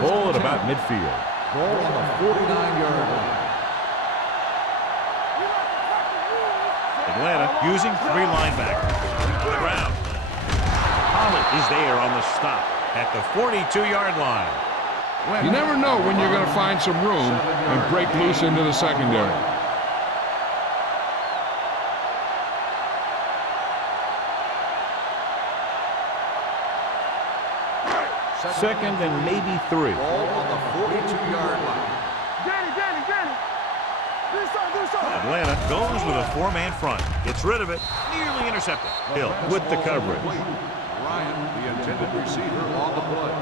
Ball at about midfield. Ball on the 49-yard line. Atlanta using 3 linebackers. On the ground. Pollitt is there on the stop at the 42-yard line. You never know when you're going to find some room and break loose into the secondary. Second and maybe 3. Ball on the 42-yard line. Danny. Do something. Atlanta goes with a 4-man front. Gets rid of it. Nearly intercepted. Hill with the coverage. Ryan, the intended receiver, on the play.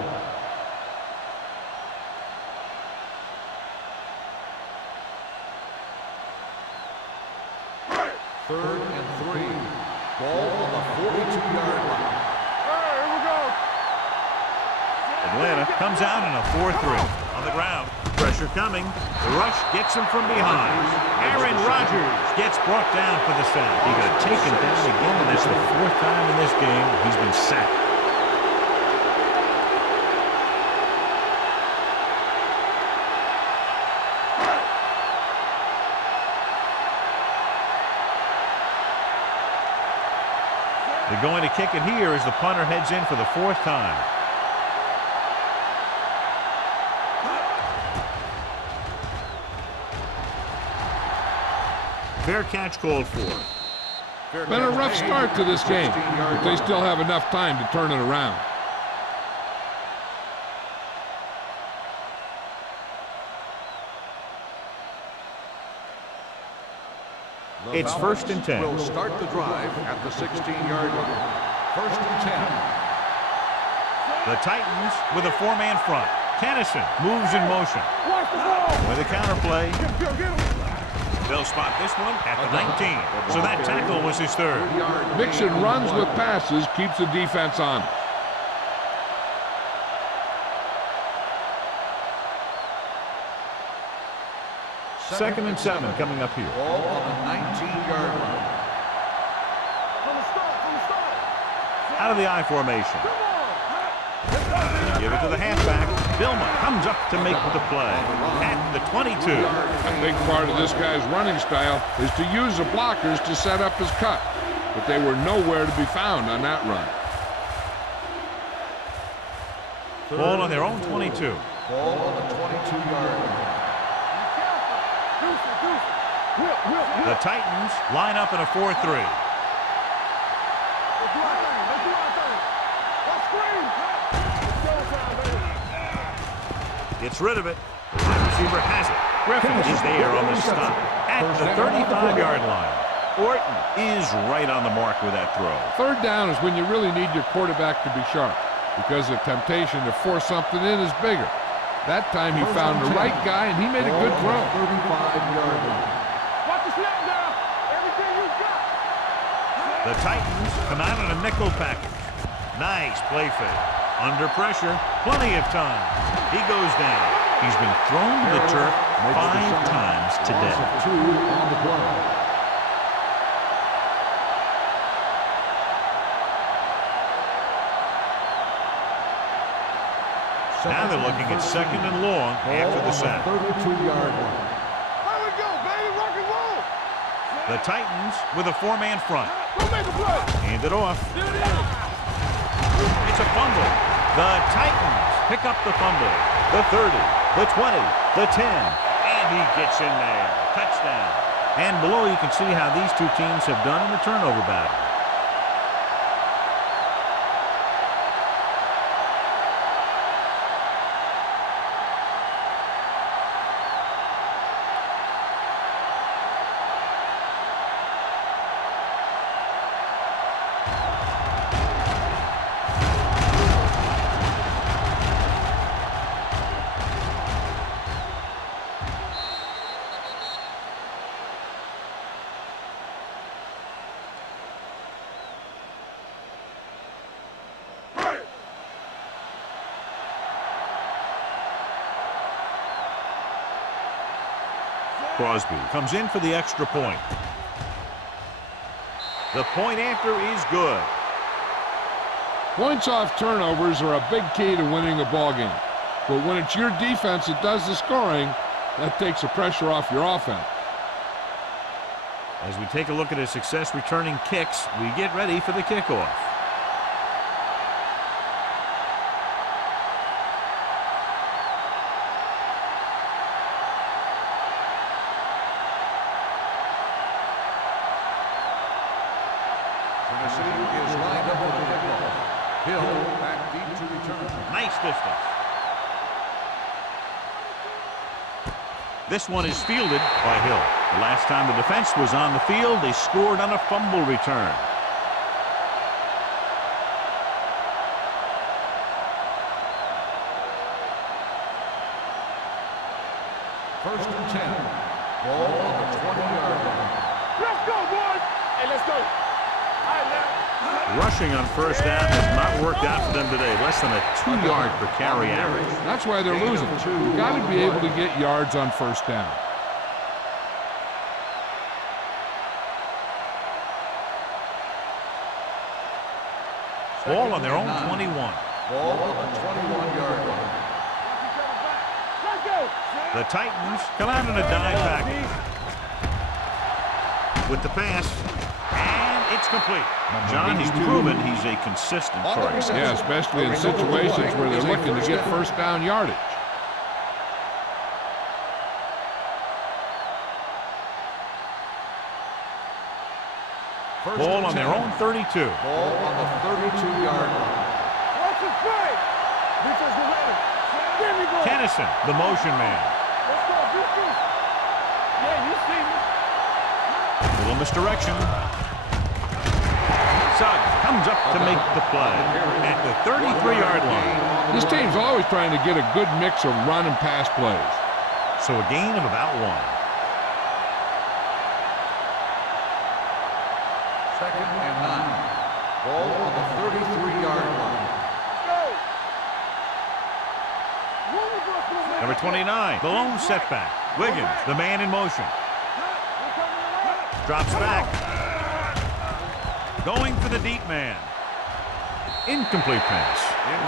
Third and 3. Ball on the 42-yard line. Here we go. Atlanta comes out in a 4-3. On the ground. Pressure coming. The rush gets him from behind. Aaron Rodgers gets brought down for the sack. He got taken down again, and that's the 4th time in this game he's been sacked. They're going to kick it here as the punter heads in for the 4th time. Fair catch called for. Been a rough start to this game, but they still have enough time to turn it around. It's first and 10. Will start the drive at the 16-yard line. First and 10. The Titans with a 4-man front. Tennyson moves in motion. Watch the ball. With a counterplay. Get him. They'll spot this one at the 19. So that tackle was his third. Mixing runs with passes keeps the defense honest. Second and 7 coming up here. Ball on the 19-yard line. From the start. Out of the I formation. Give it to the halfback. Bilma comes up to make the play at the 22. A big part of this guy's running style is to use the blockers to set up his cut, but they were nowhere to be found on that run. Ball on their own 22. Ball on the 22-yard line. The Titans line up in a 4-3. Gets rid of it. The wide receiver has it. Griffin is there on the stop at the 35-yard line. Orton is right on the mark with that throw. Third down is when you really need your quarterback to be sharp, because the temptation to force something in is bigger. That time he found the right guy, and he made a good throw. 35-yard line. Watch the snap down. Everything you got. The Titans come out in a nickel package. Nice play fake. Under pressure, plenty of time. He goes down. He's been thrown to the turf 5 times today. Loss of 2 on the play. Now they're looking at second and long after the sack. 32-yard line. There we go, baby. Rock and roll. The Titans with a 4-man front. Go make a play. Hand it off. It's a fumble. The Titans pick up the fumble. The 30, the 20, the 10, and he gets in there. Touchdown. And below you can see how these two teams have done in the turnover battle. Crosby comes in for the extra point. The point after is good. Points off turnovers are a big key to winning a ball game. But when it's your defense that does the scoring, that takes the pressure off your offense. As we take a look at his success returning kicks, we get ready for the kickoff. Is lined up for the kickoff. Hill back deep to return. Nice distance. This one is fielded by Hill. The last time the defense was on the field, they scored on a fumble return. First and 10. Ball on the 20-yard line. Let's go, boys. Hey, let's go. All right, now. Rushing on first down has not worked out for them today. Less than a 2-yard per carry average. That's why they're losing. You've got to be able to get yards on first down. Ball on their own 21. Ball on the 21-yard line. Let's go. The Titans come out in a dime package. With the pass, and it's complete. John, he's proven he's a consistent target. Yeah, especially in situations where they're looking to get first down yardage. Ball on their own 32. Ball on the 32-yard line. Watch the play. Defense is ready. Give me go. Tennyson, the motion man. Let's go, defense. Yeah, you see me. Little misdirection. Suggs comes up to make the play at the 33-yard line. This team's always trying to get a good mix of run and pass plays. So a gain of about 1. Second and 9. Ball on the 33-yard line. Number 29, the lone setback. Wiggins, the man in motion. Drops back. Going for the deep man. Incomplete pass.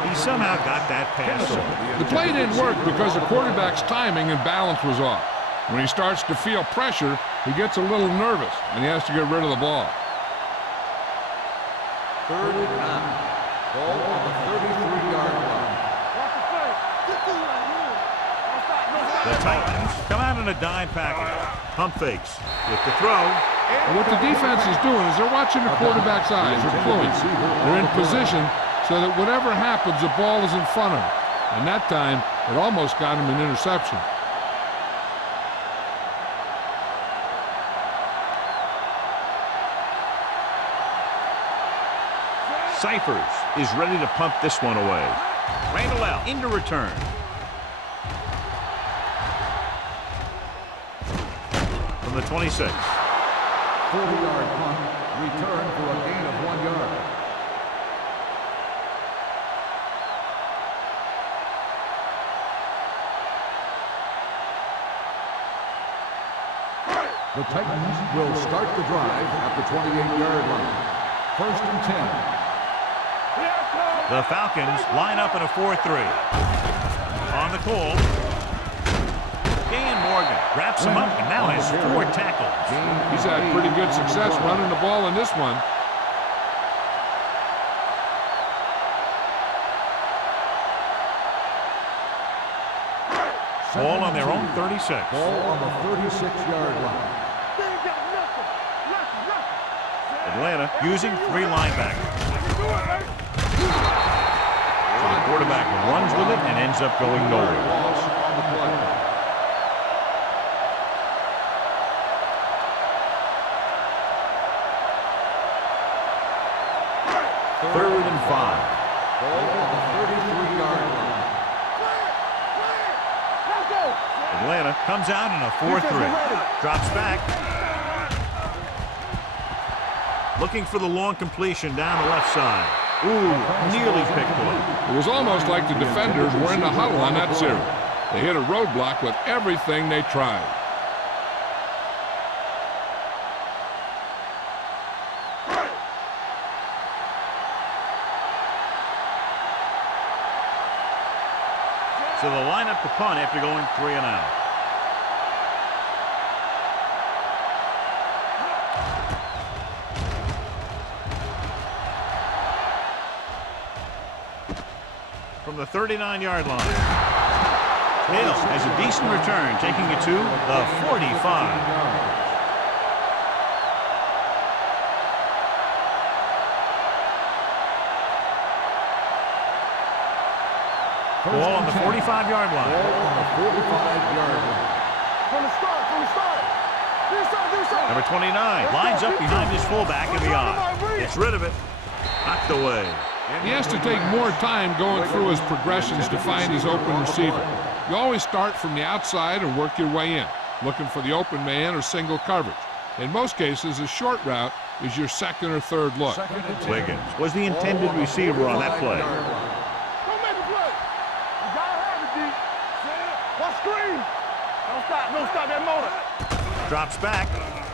He somehow got that pass over. The play didn't work because the quarterback's timing and balance was off. When he starts to feel pressure, he gets a little nervous, and he has to get rid of the ball. Third and 9. Ball on the 33-yard line. The Titans come out in a dime package. Pump fakes with the throw. And what the defense is doing is they're watching the quarterback's eyes or fluids. They're in position so that whatever happens, the ball is in front of him. And that time, it almost got him an interception. Cyphers is ready to pump this one away. Randall out into return. From the 26. 40-yard punt, return for a gain of 1 yard. The Titans will start the drive at the 28-yard line. First and 10. The Falcons line up in a 4-3. On the call. Dan Morgan wraps him up and now has 4 tackles. He's had pretty good success running the ball in this one. Ball on their own 36. Ball on the 36-yard line. Atlanta using 3 linebackers. So the quarterback runs with it and ends up going nowhere. Loss on the play. Third and 5. Ball on the 33-yard line. Atlanta comes out in a 4-3. Drops back. Looking for the long completion down the left side. Ooh, nearly picked off. It was almost like the defenders were in the huddle on that series. They hit a roadblock with everything they tried. So they'll line up the punt after going 3 and out. From the 39-yard line. Hill has a decent return, taking it to the 45. Ball on the 45-yard line. Ball on the 45-yard line. From the start. Number 29 lines up behind his fullback and beyond. Gets rid of it. Knocked away. He has to take more time going through his progressions to find his open receiver. You always start from the outside and work your way in, looking for the open man or single coverage. In most cases, a short route is your second or third look. Wiggins was the intended receiver on that play. Don't make a play. You gotta have it, D. Watch screen. Don't stop that motor. Drops back.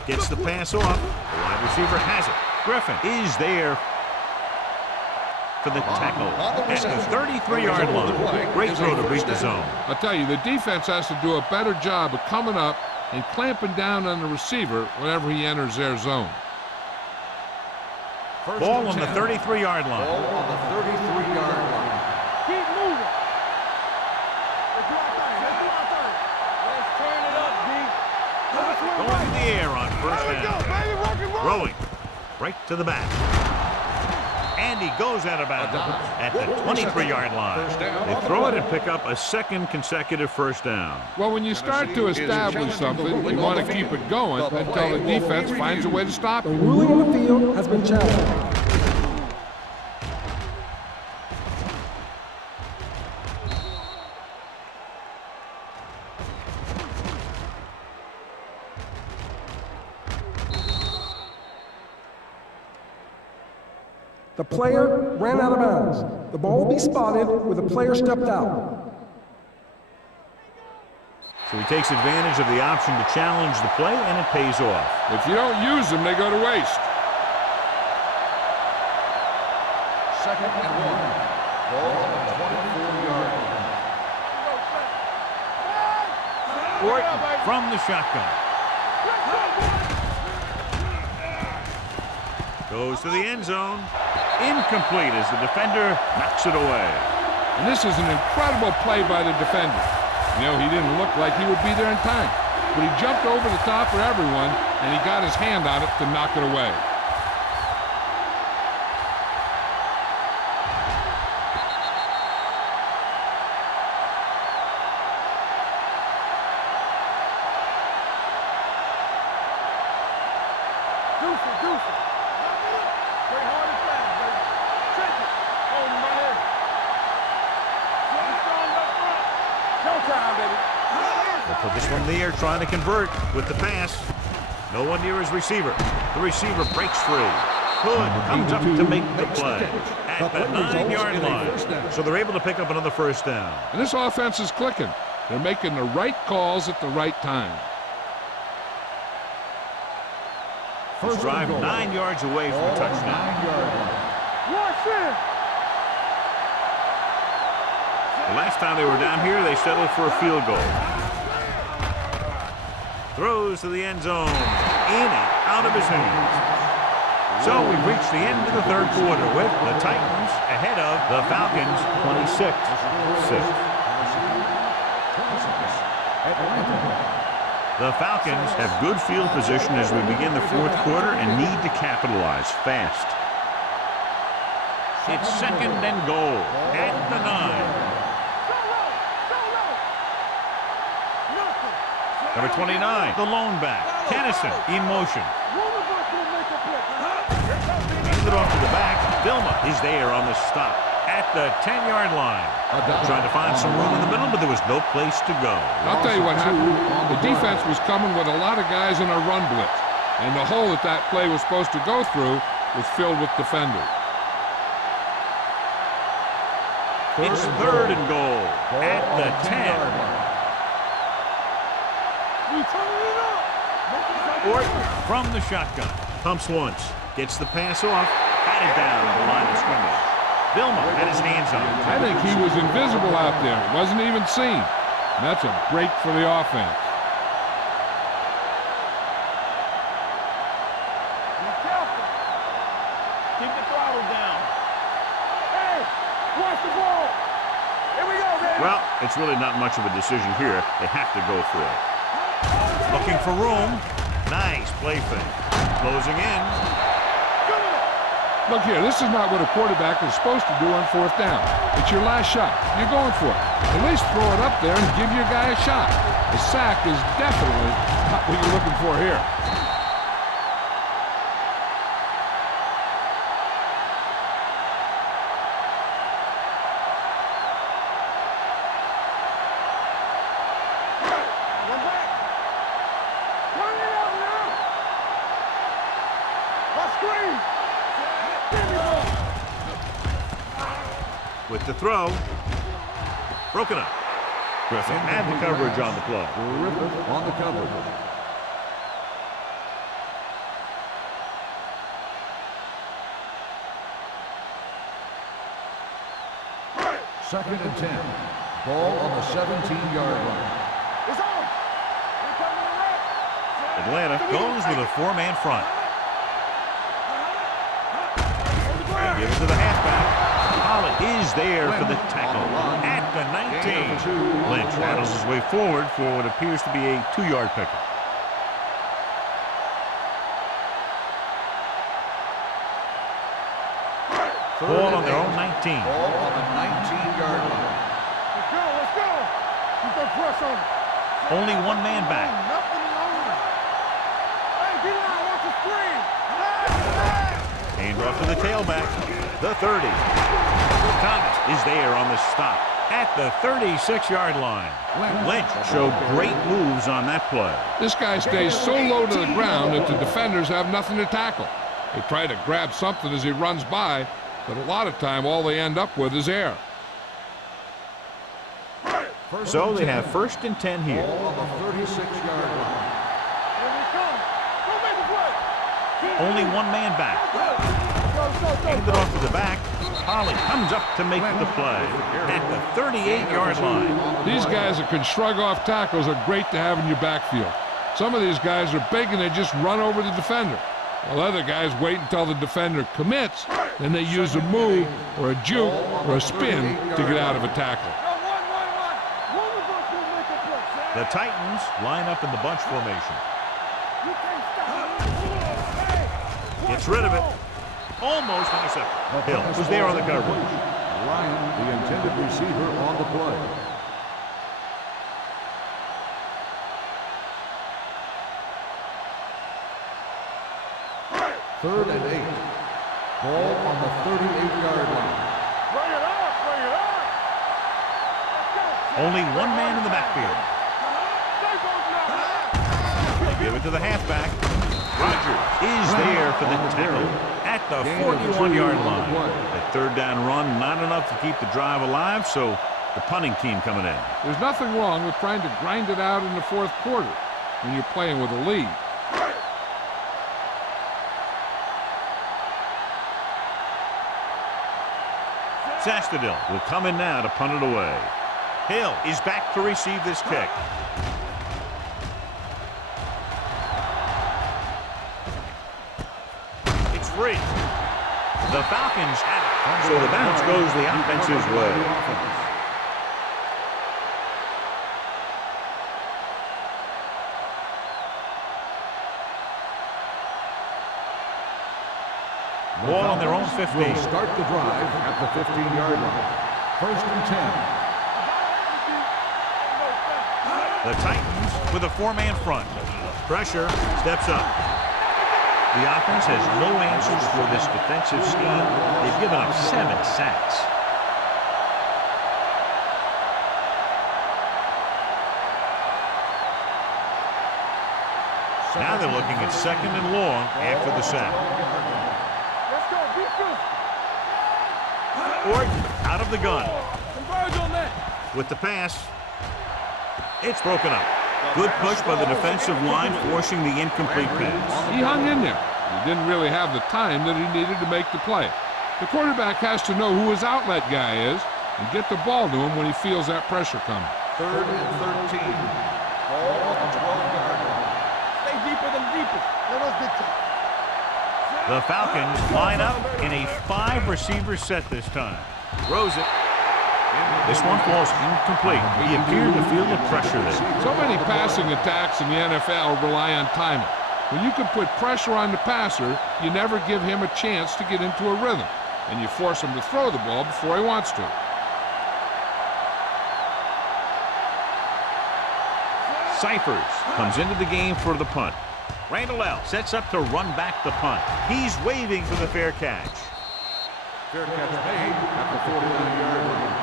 Gets the pass off. The wide receiver has it. Griffin is there for the tackle at the 33-yard line. Great throw to beat the zone. I'll tell you, the defense has to do a better job of coming up and clamping down on the receiver whenever he enters their zone. Ball on the 33-yard line. Ball on the 33-yard line. Keep moving. Let's do our thing. Let's turn it up, D. Going in the air on first There we go, down. baby. Rock and roll. Throwing right to the back. And he goes out of bounds at the 23-yard line. They throw it and pick up a second consecutive first down. Well, when you start to establish something, you want to keep it going until the defense finds a way to stop The it. ruling on the field has been challenged. The player ran out of bounds. The ball will be spotted where the player stepped out. So he takes advantage of the option to challenge the play, and it pays off. If you don't use them, they go to waste. Second and 1. Ball on the 24-yard line. Orton from the shotgun. Goes to the end zone. Incomplete as the defender knocks it away. And this is an incredible play by the defender. You know, he didn't look like he would be there in time, but he jumped over the top of everyone, and he got his hand on it to knock it away. They'll put this one in the air, trying to convert with the pass. No one near his receiver. The receiver breaks free. Hood comes up to make the play at the 9-yard line. So they're able to pick up another first down. And this offense is clicking. They're making the right calls at the right time. First drive 9 yards away from a touchdown. 9-yard line. The last time they were down here, they settled for a field goal. Throws to the end zone. In and out of his hands. So we've reached the end of the third quarter with the Titans ahead of the Falcons 26-6. The Falcons have good field position as we begin the fourth quarter and need to capitalize fast. It's second and goal at the 9. Number 29, the lone back, Kennison in motion. Hands it off to the back. Vilma is there on the stop at the 10-yard line. Trying to find some room in the middle, but there was no place to go. I'll tell you what happened. The defense was coming with a lot of guys in a run blitz, and the hole that play was supposed to go through was filled with defenders. It's third and goal at the 10. Orton from the shotgun. Pumps once. Gets the pass off. Batted down at the line of scrimmage. Vilma had his hands on it. I think he was invisible out there. It wasn't even seen. And that's a break for the offense. Be careful. Keep the throttle down. Hey, watch the ball. Here we go, man. Well, it's really not much of a decision here. They have to go for it. Looking for room. Nice play fake. Closing in. Look here, this is not what a quarterback is supposed to do on fourth down. It's your last shot. You're going for it. At least throw it up there and give your guy a shot. The sack is definitely not what you're looking for here. With the throw. Broken up. Griffin had the coverage on the play. Griffin on the coverage. Second and 10. Ball on the 17-yard line. It's on. Atlanta goes with a 4-man front. And gives to the halfback. Holland is there for the tackle at the 19. Lynch rattles his way forward for what appears to be a 2-yard pickup. Ball on their own 19. Ball on the 19-yard line. Let's go, let's go. Keep that press on it. Only one man back. Nothing alone. Hey, D-line, watch the screen. Hand off to the tailback. The 30. Thomas is there on the stop at the 36-yard line. Lynch showed great moves on that play. This guy stays so low to the ground that the defenders have nothing to tackle. They try to grab something as he runs by, but a lot of time all they end up with is air. So they have 1st and 10 here. Ball on the 36-yard line. Here we come. Go make the play. Only one man back. Handed off to the back. Holly comes up to make the play at the 38-yard line. These guys that can shrug off tackles are great to have in your backfield. Some of these guys are big and they just run over the defender. While other guys wait until the defender commits, then they use a move or a juke or a spin to get out of a tackle. The Titans line up in the bunch formation. Gets rid of it. Almost intercepted. Hill was there on the coverage. Ryan, the intended receiver, on the play. Third and 8. Ball on the 38-yard line. Bring it up, bring it up. Only one man in the backfield. They give it to the halfback. Rogers is there for the tackle at the 41-yard line. That 3rd down run, not enough to keep the drive alive, so the punting team coming in. There's nothing wrong with trying to grind it out in the 4th quarter when you're playing with a lead. Sastadil will come in now to punt it away. Hill is back to receive this kick. It's free. The Falcons have it. So the bounce goes the offense's way. Ball on their own 15. Will start the drive at the 15-yard line. 1st and 10. The Titans with a 4-man front. Pressure steps up. The offense has no answers for this defensive scheme. They've given up 7 sacks. Now they're looking at 2nd and long after the sack. Let's go, defense. Orton out of the gun. Converge on that. With the pass, it's broken up. Good push by the defensive line, forcing the incomplete pass. He hung in there. He didn't really have the time that he needed to make the play. The quarterback has to know who his outlet guy is and get the ball to him when he feels that pressure coming. 3rd and 13. Ball on the 12-yard line. Stay deeper than deepest. Let us get to it. The Falcons line up in a 5-receiver set this time. Throws it. This one falls incomplete. He appeared to feel the pressure there. So many passing attacks in the NFL rely on timing. When you can put pressure on the passer, you never give him a chance to get into a rhythm, and you force him to throw the ball before he wants to. Cyphers comes into the game for the punt. Randall L. sets up to run back the punt. He's waving for the fair catch. Fair catch made at the 49-yard line.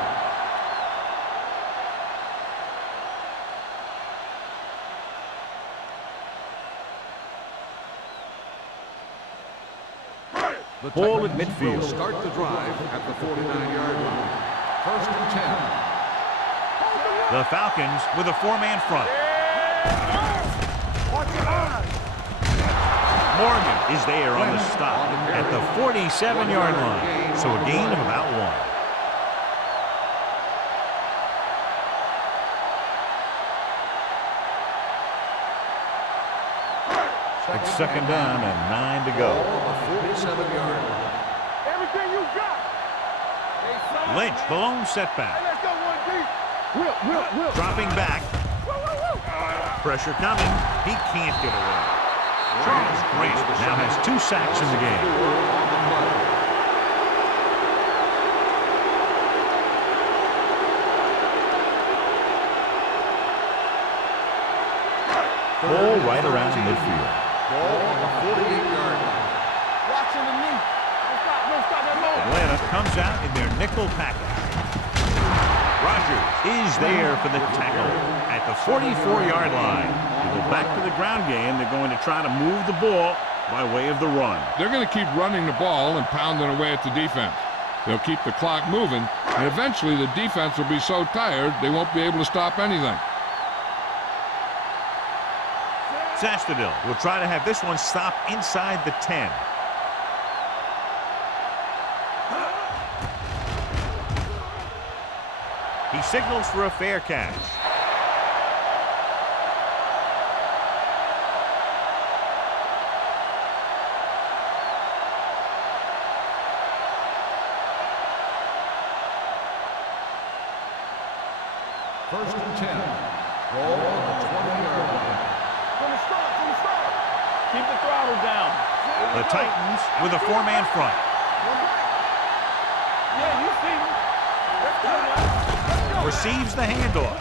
The Ball at Titans midfield. will start the drive at the 49-yard line. 1st and 10. The Falcons with a 4-man front. Morgan is there on the stop at the 47-yard line. So a gain of about 1. It's 2nd down and 9 to go. Ball on the 47-yard line. Everything you got. Lynch, the lone setback. Let's go, 1 deep. Will. Dropping back. Pressure coming. He can't get away. Charles Grant now has 2 sacks in the game. Ball right around midfield. Ball on the 48-yard line. Watching the knee. Don't stop that moment. Atlanta comes out in their nickel package. Rogers is there for the tackle at the 44-yard line. To go back to the ground game, they're going to try to move the ball by way of the run. They're going to keep running the ball and pounding away at the defense. They'll keep the clock moving, and eventually the defense will be so tired they won't be able to stop anything. Sastadil will try to have this one stop inside the 10. He signals for a fair catch. First and 10. Ball on the 20-yard line. From the start. Keep the throttle down. The Titans with a four-man front. Yeah, you see me. Let's go now. Receives the handoff.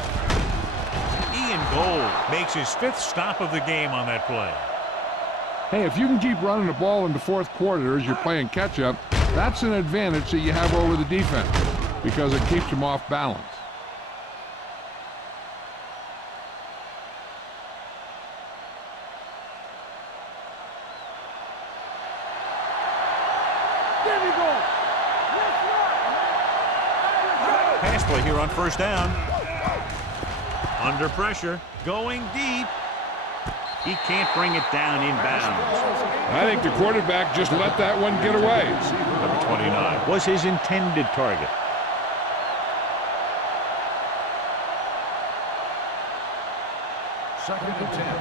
Ian Gold makes his 5th stop of the game on that play. Hey, if you can keep running the ball in the fourth quarter as you're playing catch-up, that's an advantage that you have over the defense because it keeps them off balance. There we go. Pass play here on first down. Under pressure, going deep. He can't bring it down inbounds. I think the quarterback just let that one get away. Number 29 was his intended target. Second and 10.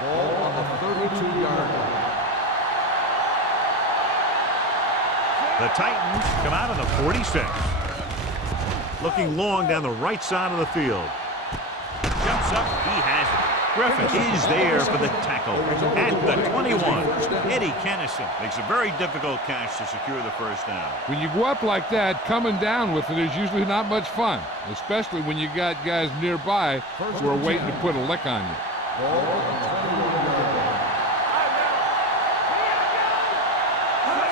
Ball on the 32-yard line. The Titans come out on the 46. Looking long down the right side of the field. Jumps up, he has it. Griffin is there for the tackle at the 21. Eddie Kennison makes a very difficult catch to secure the first down. When you go up like that, coming down with it is usually not much fun, especially when you got guys nearby who are waiting to put a lick on you. Ball on the 21-yard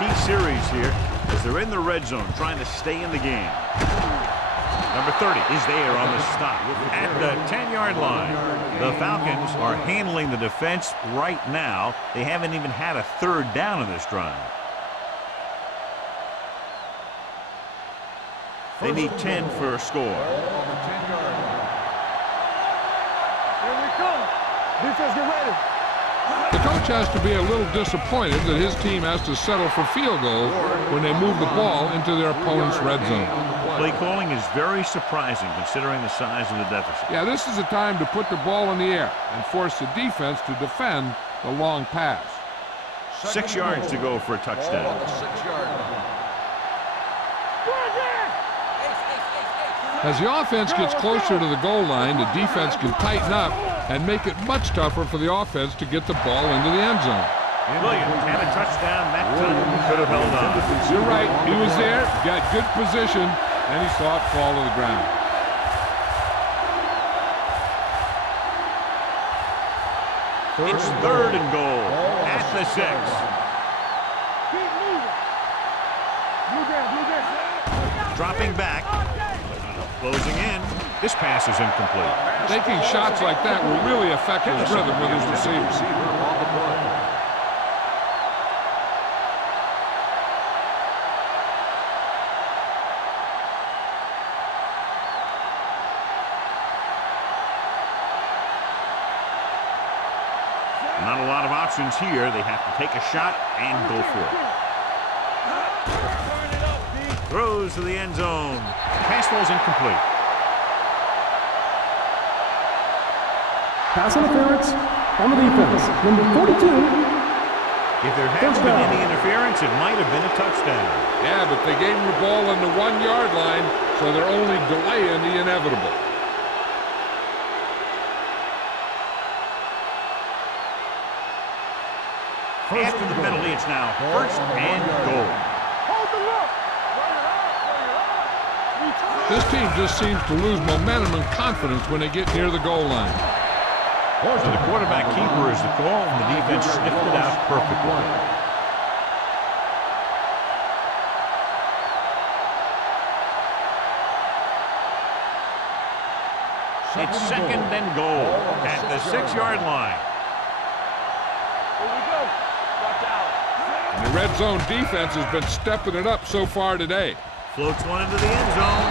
line. Key series here as they're in the red zone trying to stay in the game. Number 30 is there on the stop at the 10-yard line. The Falcons are handling the defense right now. They haven't even had a third down in this drive. They need 10 for a score. Ball on the 10-yard line. Here we come. Defense, get ready. The coach has to be a little disappointed that his team has to settle for field goals when they move the ball into their opponent's red zone. Play calling is very surprising considering the size of the deficit. Yeah, this is the time to put the ball in the air and force the defense to defend the long pass. 6 yards to go for a Ball touchdown. on the 6-yard line. As the offense gets closer to the goal line, the defense can tighten up and make it much tougher for the offense to get the ball into the end zone. Williams had a touchdown that time. He could have held on. You're right. He was there, got good position, and he saw it fall to the ground. It's 3rd and goal at the 6. Keep moving. Blue down. Dropping back. Closing in. This pass is incomplete. Taking shots like that will really affect his rhythm with his receivers. On the play. Not a lot of options here. They have to take a shot and go for it. Turn it up, D. Throws to the end zone. Pass ball's incomplete. Pass interference on the defense. Number 42. If there hasn't been any interference, it might have been a touchdown. Yeah, but they gave him the ball on the 1-yard line, so they're only delaying the inevitable. After the penalty, it's now 1st and goal. Hold the look. This team just seems to lose momentum and confidence when they get near the goal line. So the quarterback keeper is the call, and the defense sniffed it out perfectly. It's 2nd and goal at the 6-yard line. Here we go. Watch out. And the red zone defense has been stepping it up so far today. Floats one into the end zone.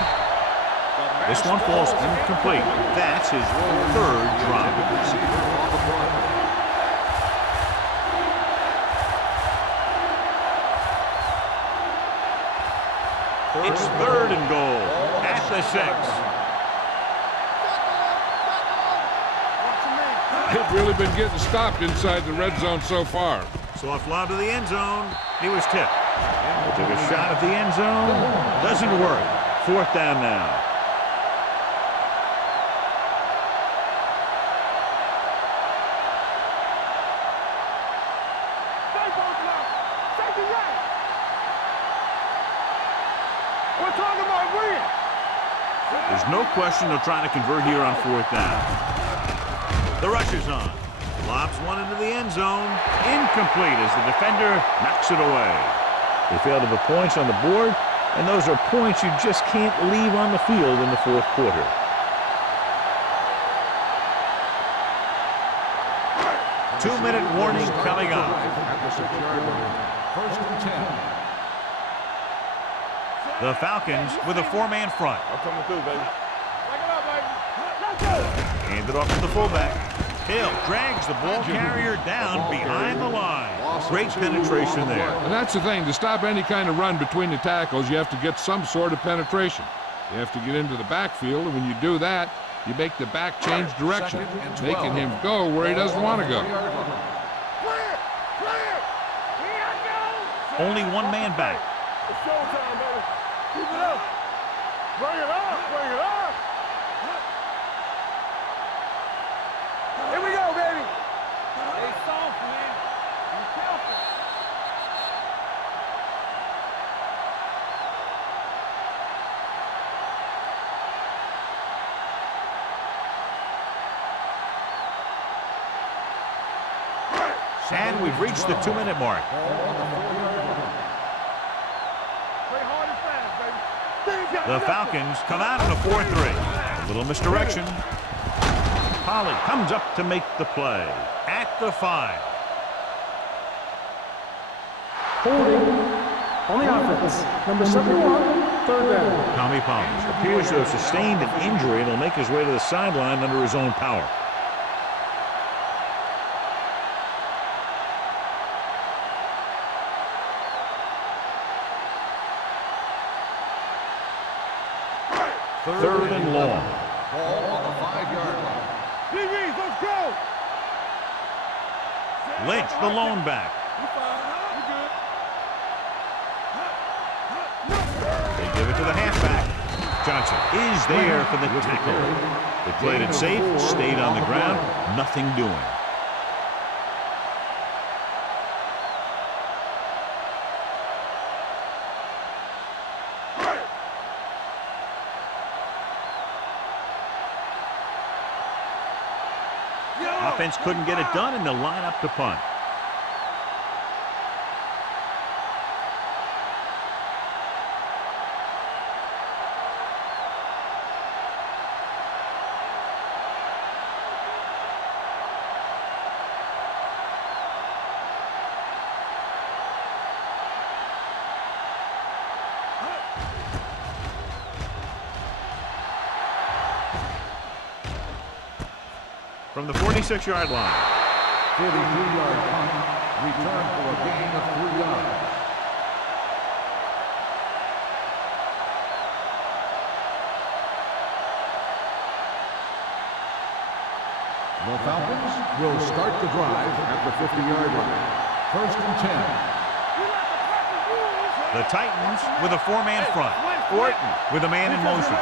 This one falls incomplete. That's his third drop. It's third and goal at the 6. They've really been getting stopped inside the red zone so far. Soft lob to the end zone. He was tipped. He took a shot at the end zone. Doesn't work. Fourth down now. We're talking about winning. There's no question they're trying to convert here on fourth down. The rush is on. Lobs one into the end zone. Incomplete as the defender knocks it away. They fail to put points on the board, and those are points you just can't leave on the field in the fourth quarter. Two-minute warning coming up. At the 6-yard line. First and 10. The Falcons with a four-man front. I'm coming through, baby. Back it up, baby. Let's go. Hand it off to the fullback. Hill drags the ball carrier down behind the line. Great penetration there. And that's the thing. To stop any kind of run between the tackles, you have to get some sort of penetration. You have to get into the backfield, and when you do that, you make the back change direction, making him go where he doesn't want to go. Clear. Clear. Here I go. Only one man back. It's showtime, baby. Keep it up. Bring it up. Bring it up. Here we go, baby. Stay soft, man. Be careful. And we've reached the 2-minute mark. Play hard and fast, baby. The Falcons come out in a 4-3. A little misdirection. Pollard comes up to make the play at the 5. Holding on the offense. Number 71, third down. Tommy Pollard appears to have sustained an injury and will make his way to the sideline under his own power. Third and long. Ball on the 5-yard line. DBs, let's go. Lynch, the lone back. You fine. You good. They give it to the halfback. Johnson is there for the tackle. They played it safe, stayed on the ground, nothing doing. Offense couldn't get it done, and they'll line up to punt. From the 46-yard line. 43-yard punt. Return for a gain of 3 yards. The Falcons will start the drive at the 50-yard line. First and 10. The Titans with a four-man front. Orton with a man in motion.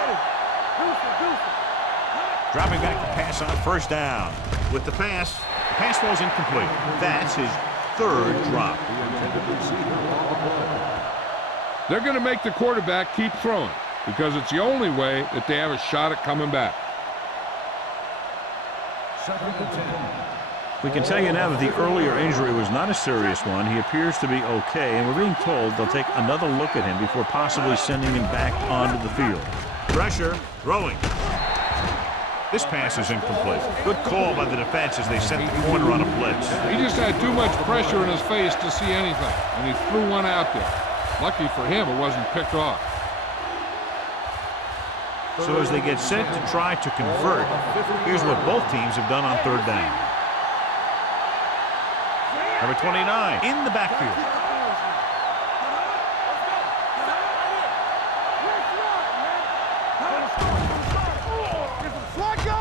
Dropping back to pass on first down. With the pass falls incomplete. That's his third drop. They're going to make the quarterback keep throwing because it's the only way that they have a shot at coming back. Second and 10. We can tell you now that the earlier injury was not a serious one. He appears to be okay, and we're being told they'll take another look at him before possibly sending him back onto the field. Pressure, throwing. This pass is incomplete. Good call by the defense as they sent the corner on a blitz. He just had too much pressure in his face to see anything, and he threw one out there. Lucky for him, it wasn't picked off. So as they get set to try to convert, here's what both teams have done on third down. Number 29 in the backfield.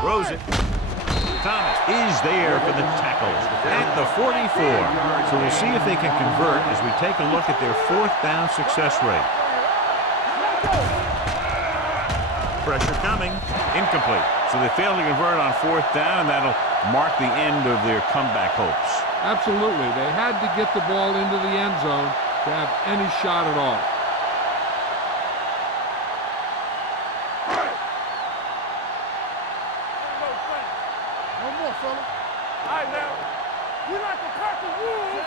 Throws it. Thomas is there for the tackle at the 44. So we'll see if they can convert as we take a look at their fourth down success rate. Pressure coming. Incomplete. So they fail to convert on fourth down, and that'll mark the end of their comeback hopes. Absolutely. They had to get the ball into the end zone to have any shot at all. No more, fella. All right, now. We like a pack of wolves.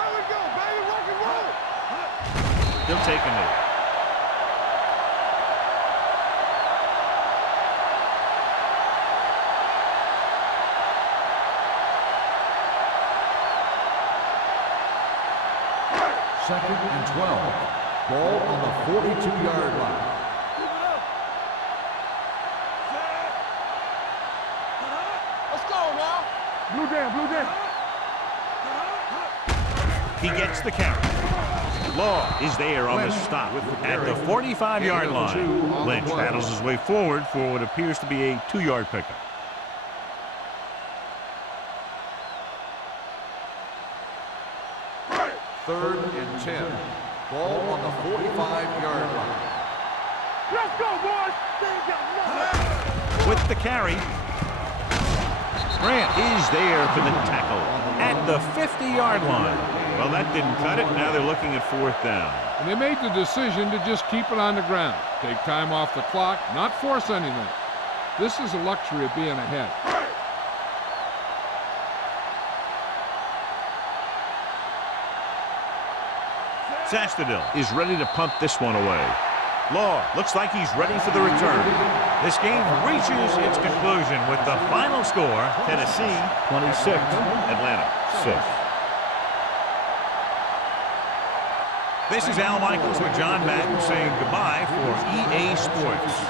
Here we go, baby. Rock and roll. He'll take a knee. Second and 12. Ball on the 42-yard line. Let's go now. Blue down, blue down. He gets the carry. Law is there on the stop at the 45-yard line. Lynch battles his way forward for what appears to be a 2-yard pickup. Third and 10. Ball on the 45-yard line. Let's go, boys. With the carry, Grant is there for the tackle at the 50-yard line. Well, that didn't cut it. Now they're looking at fourth down. And they made the decision to just keep it on the ground. Take time off the clock, not force anything. This is a luxury of being ahead. Sastadil is ready to punt this one away. Law looks like he's ready for the return. This game reaches its conclusion with the final score, Tennessee 26, Atlanta 6. This is Al Michaels with John Madden saying goodbye for EA Sports.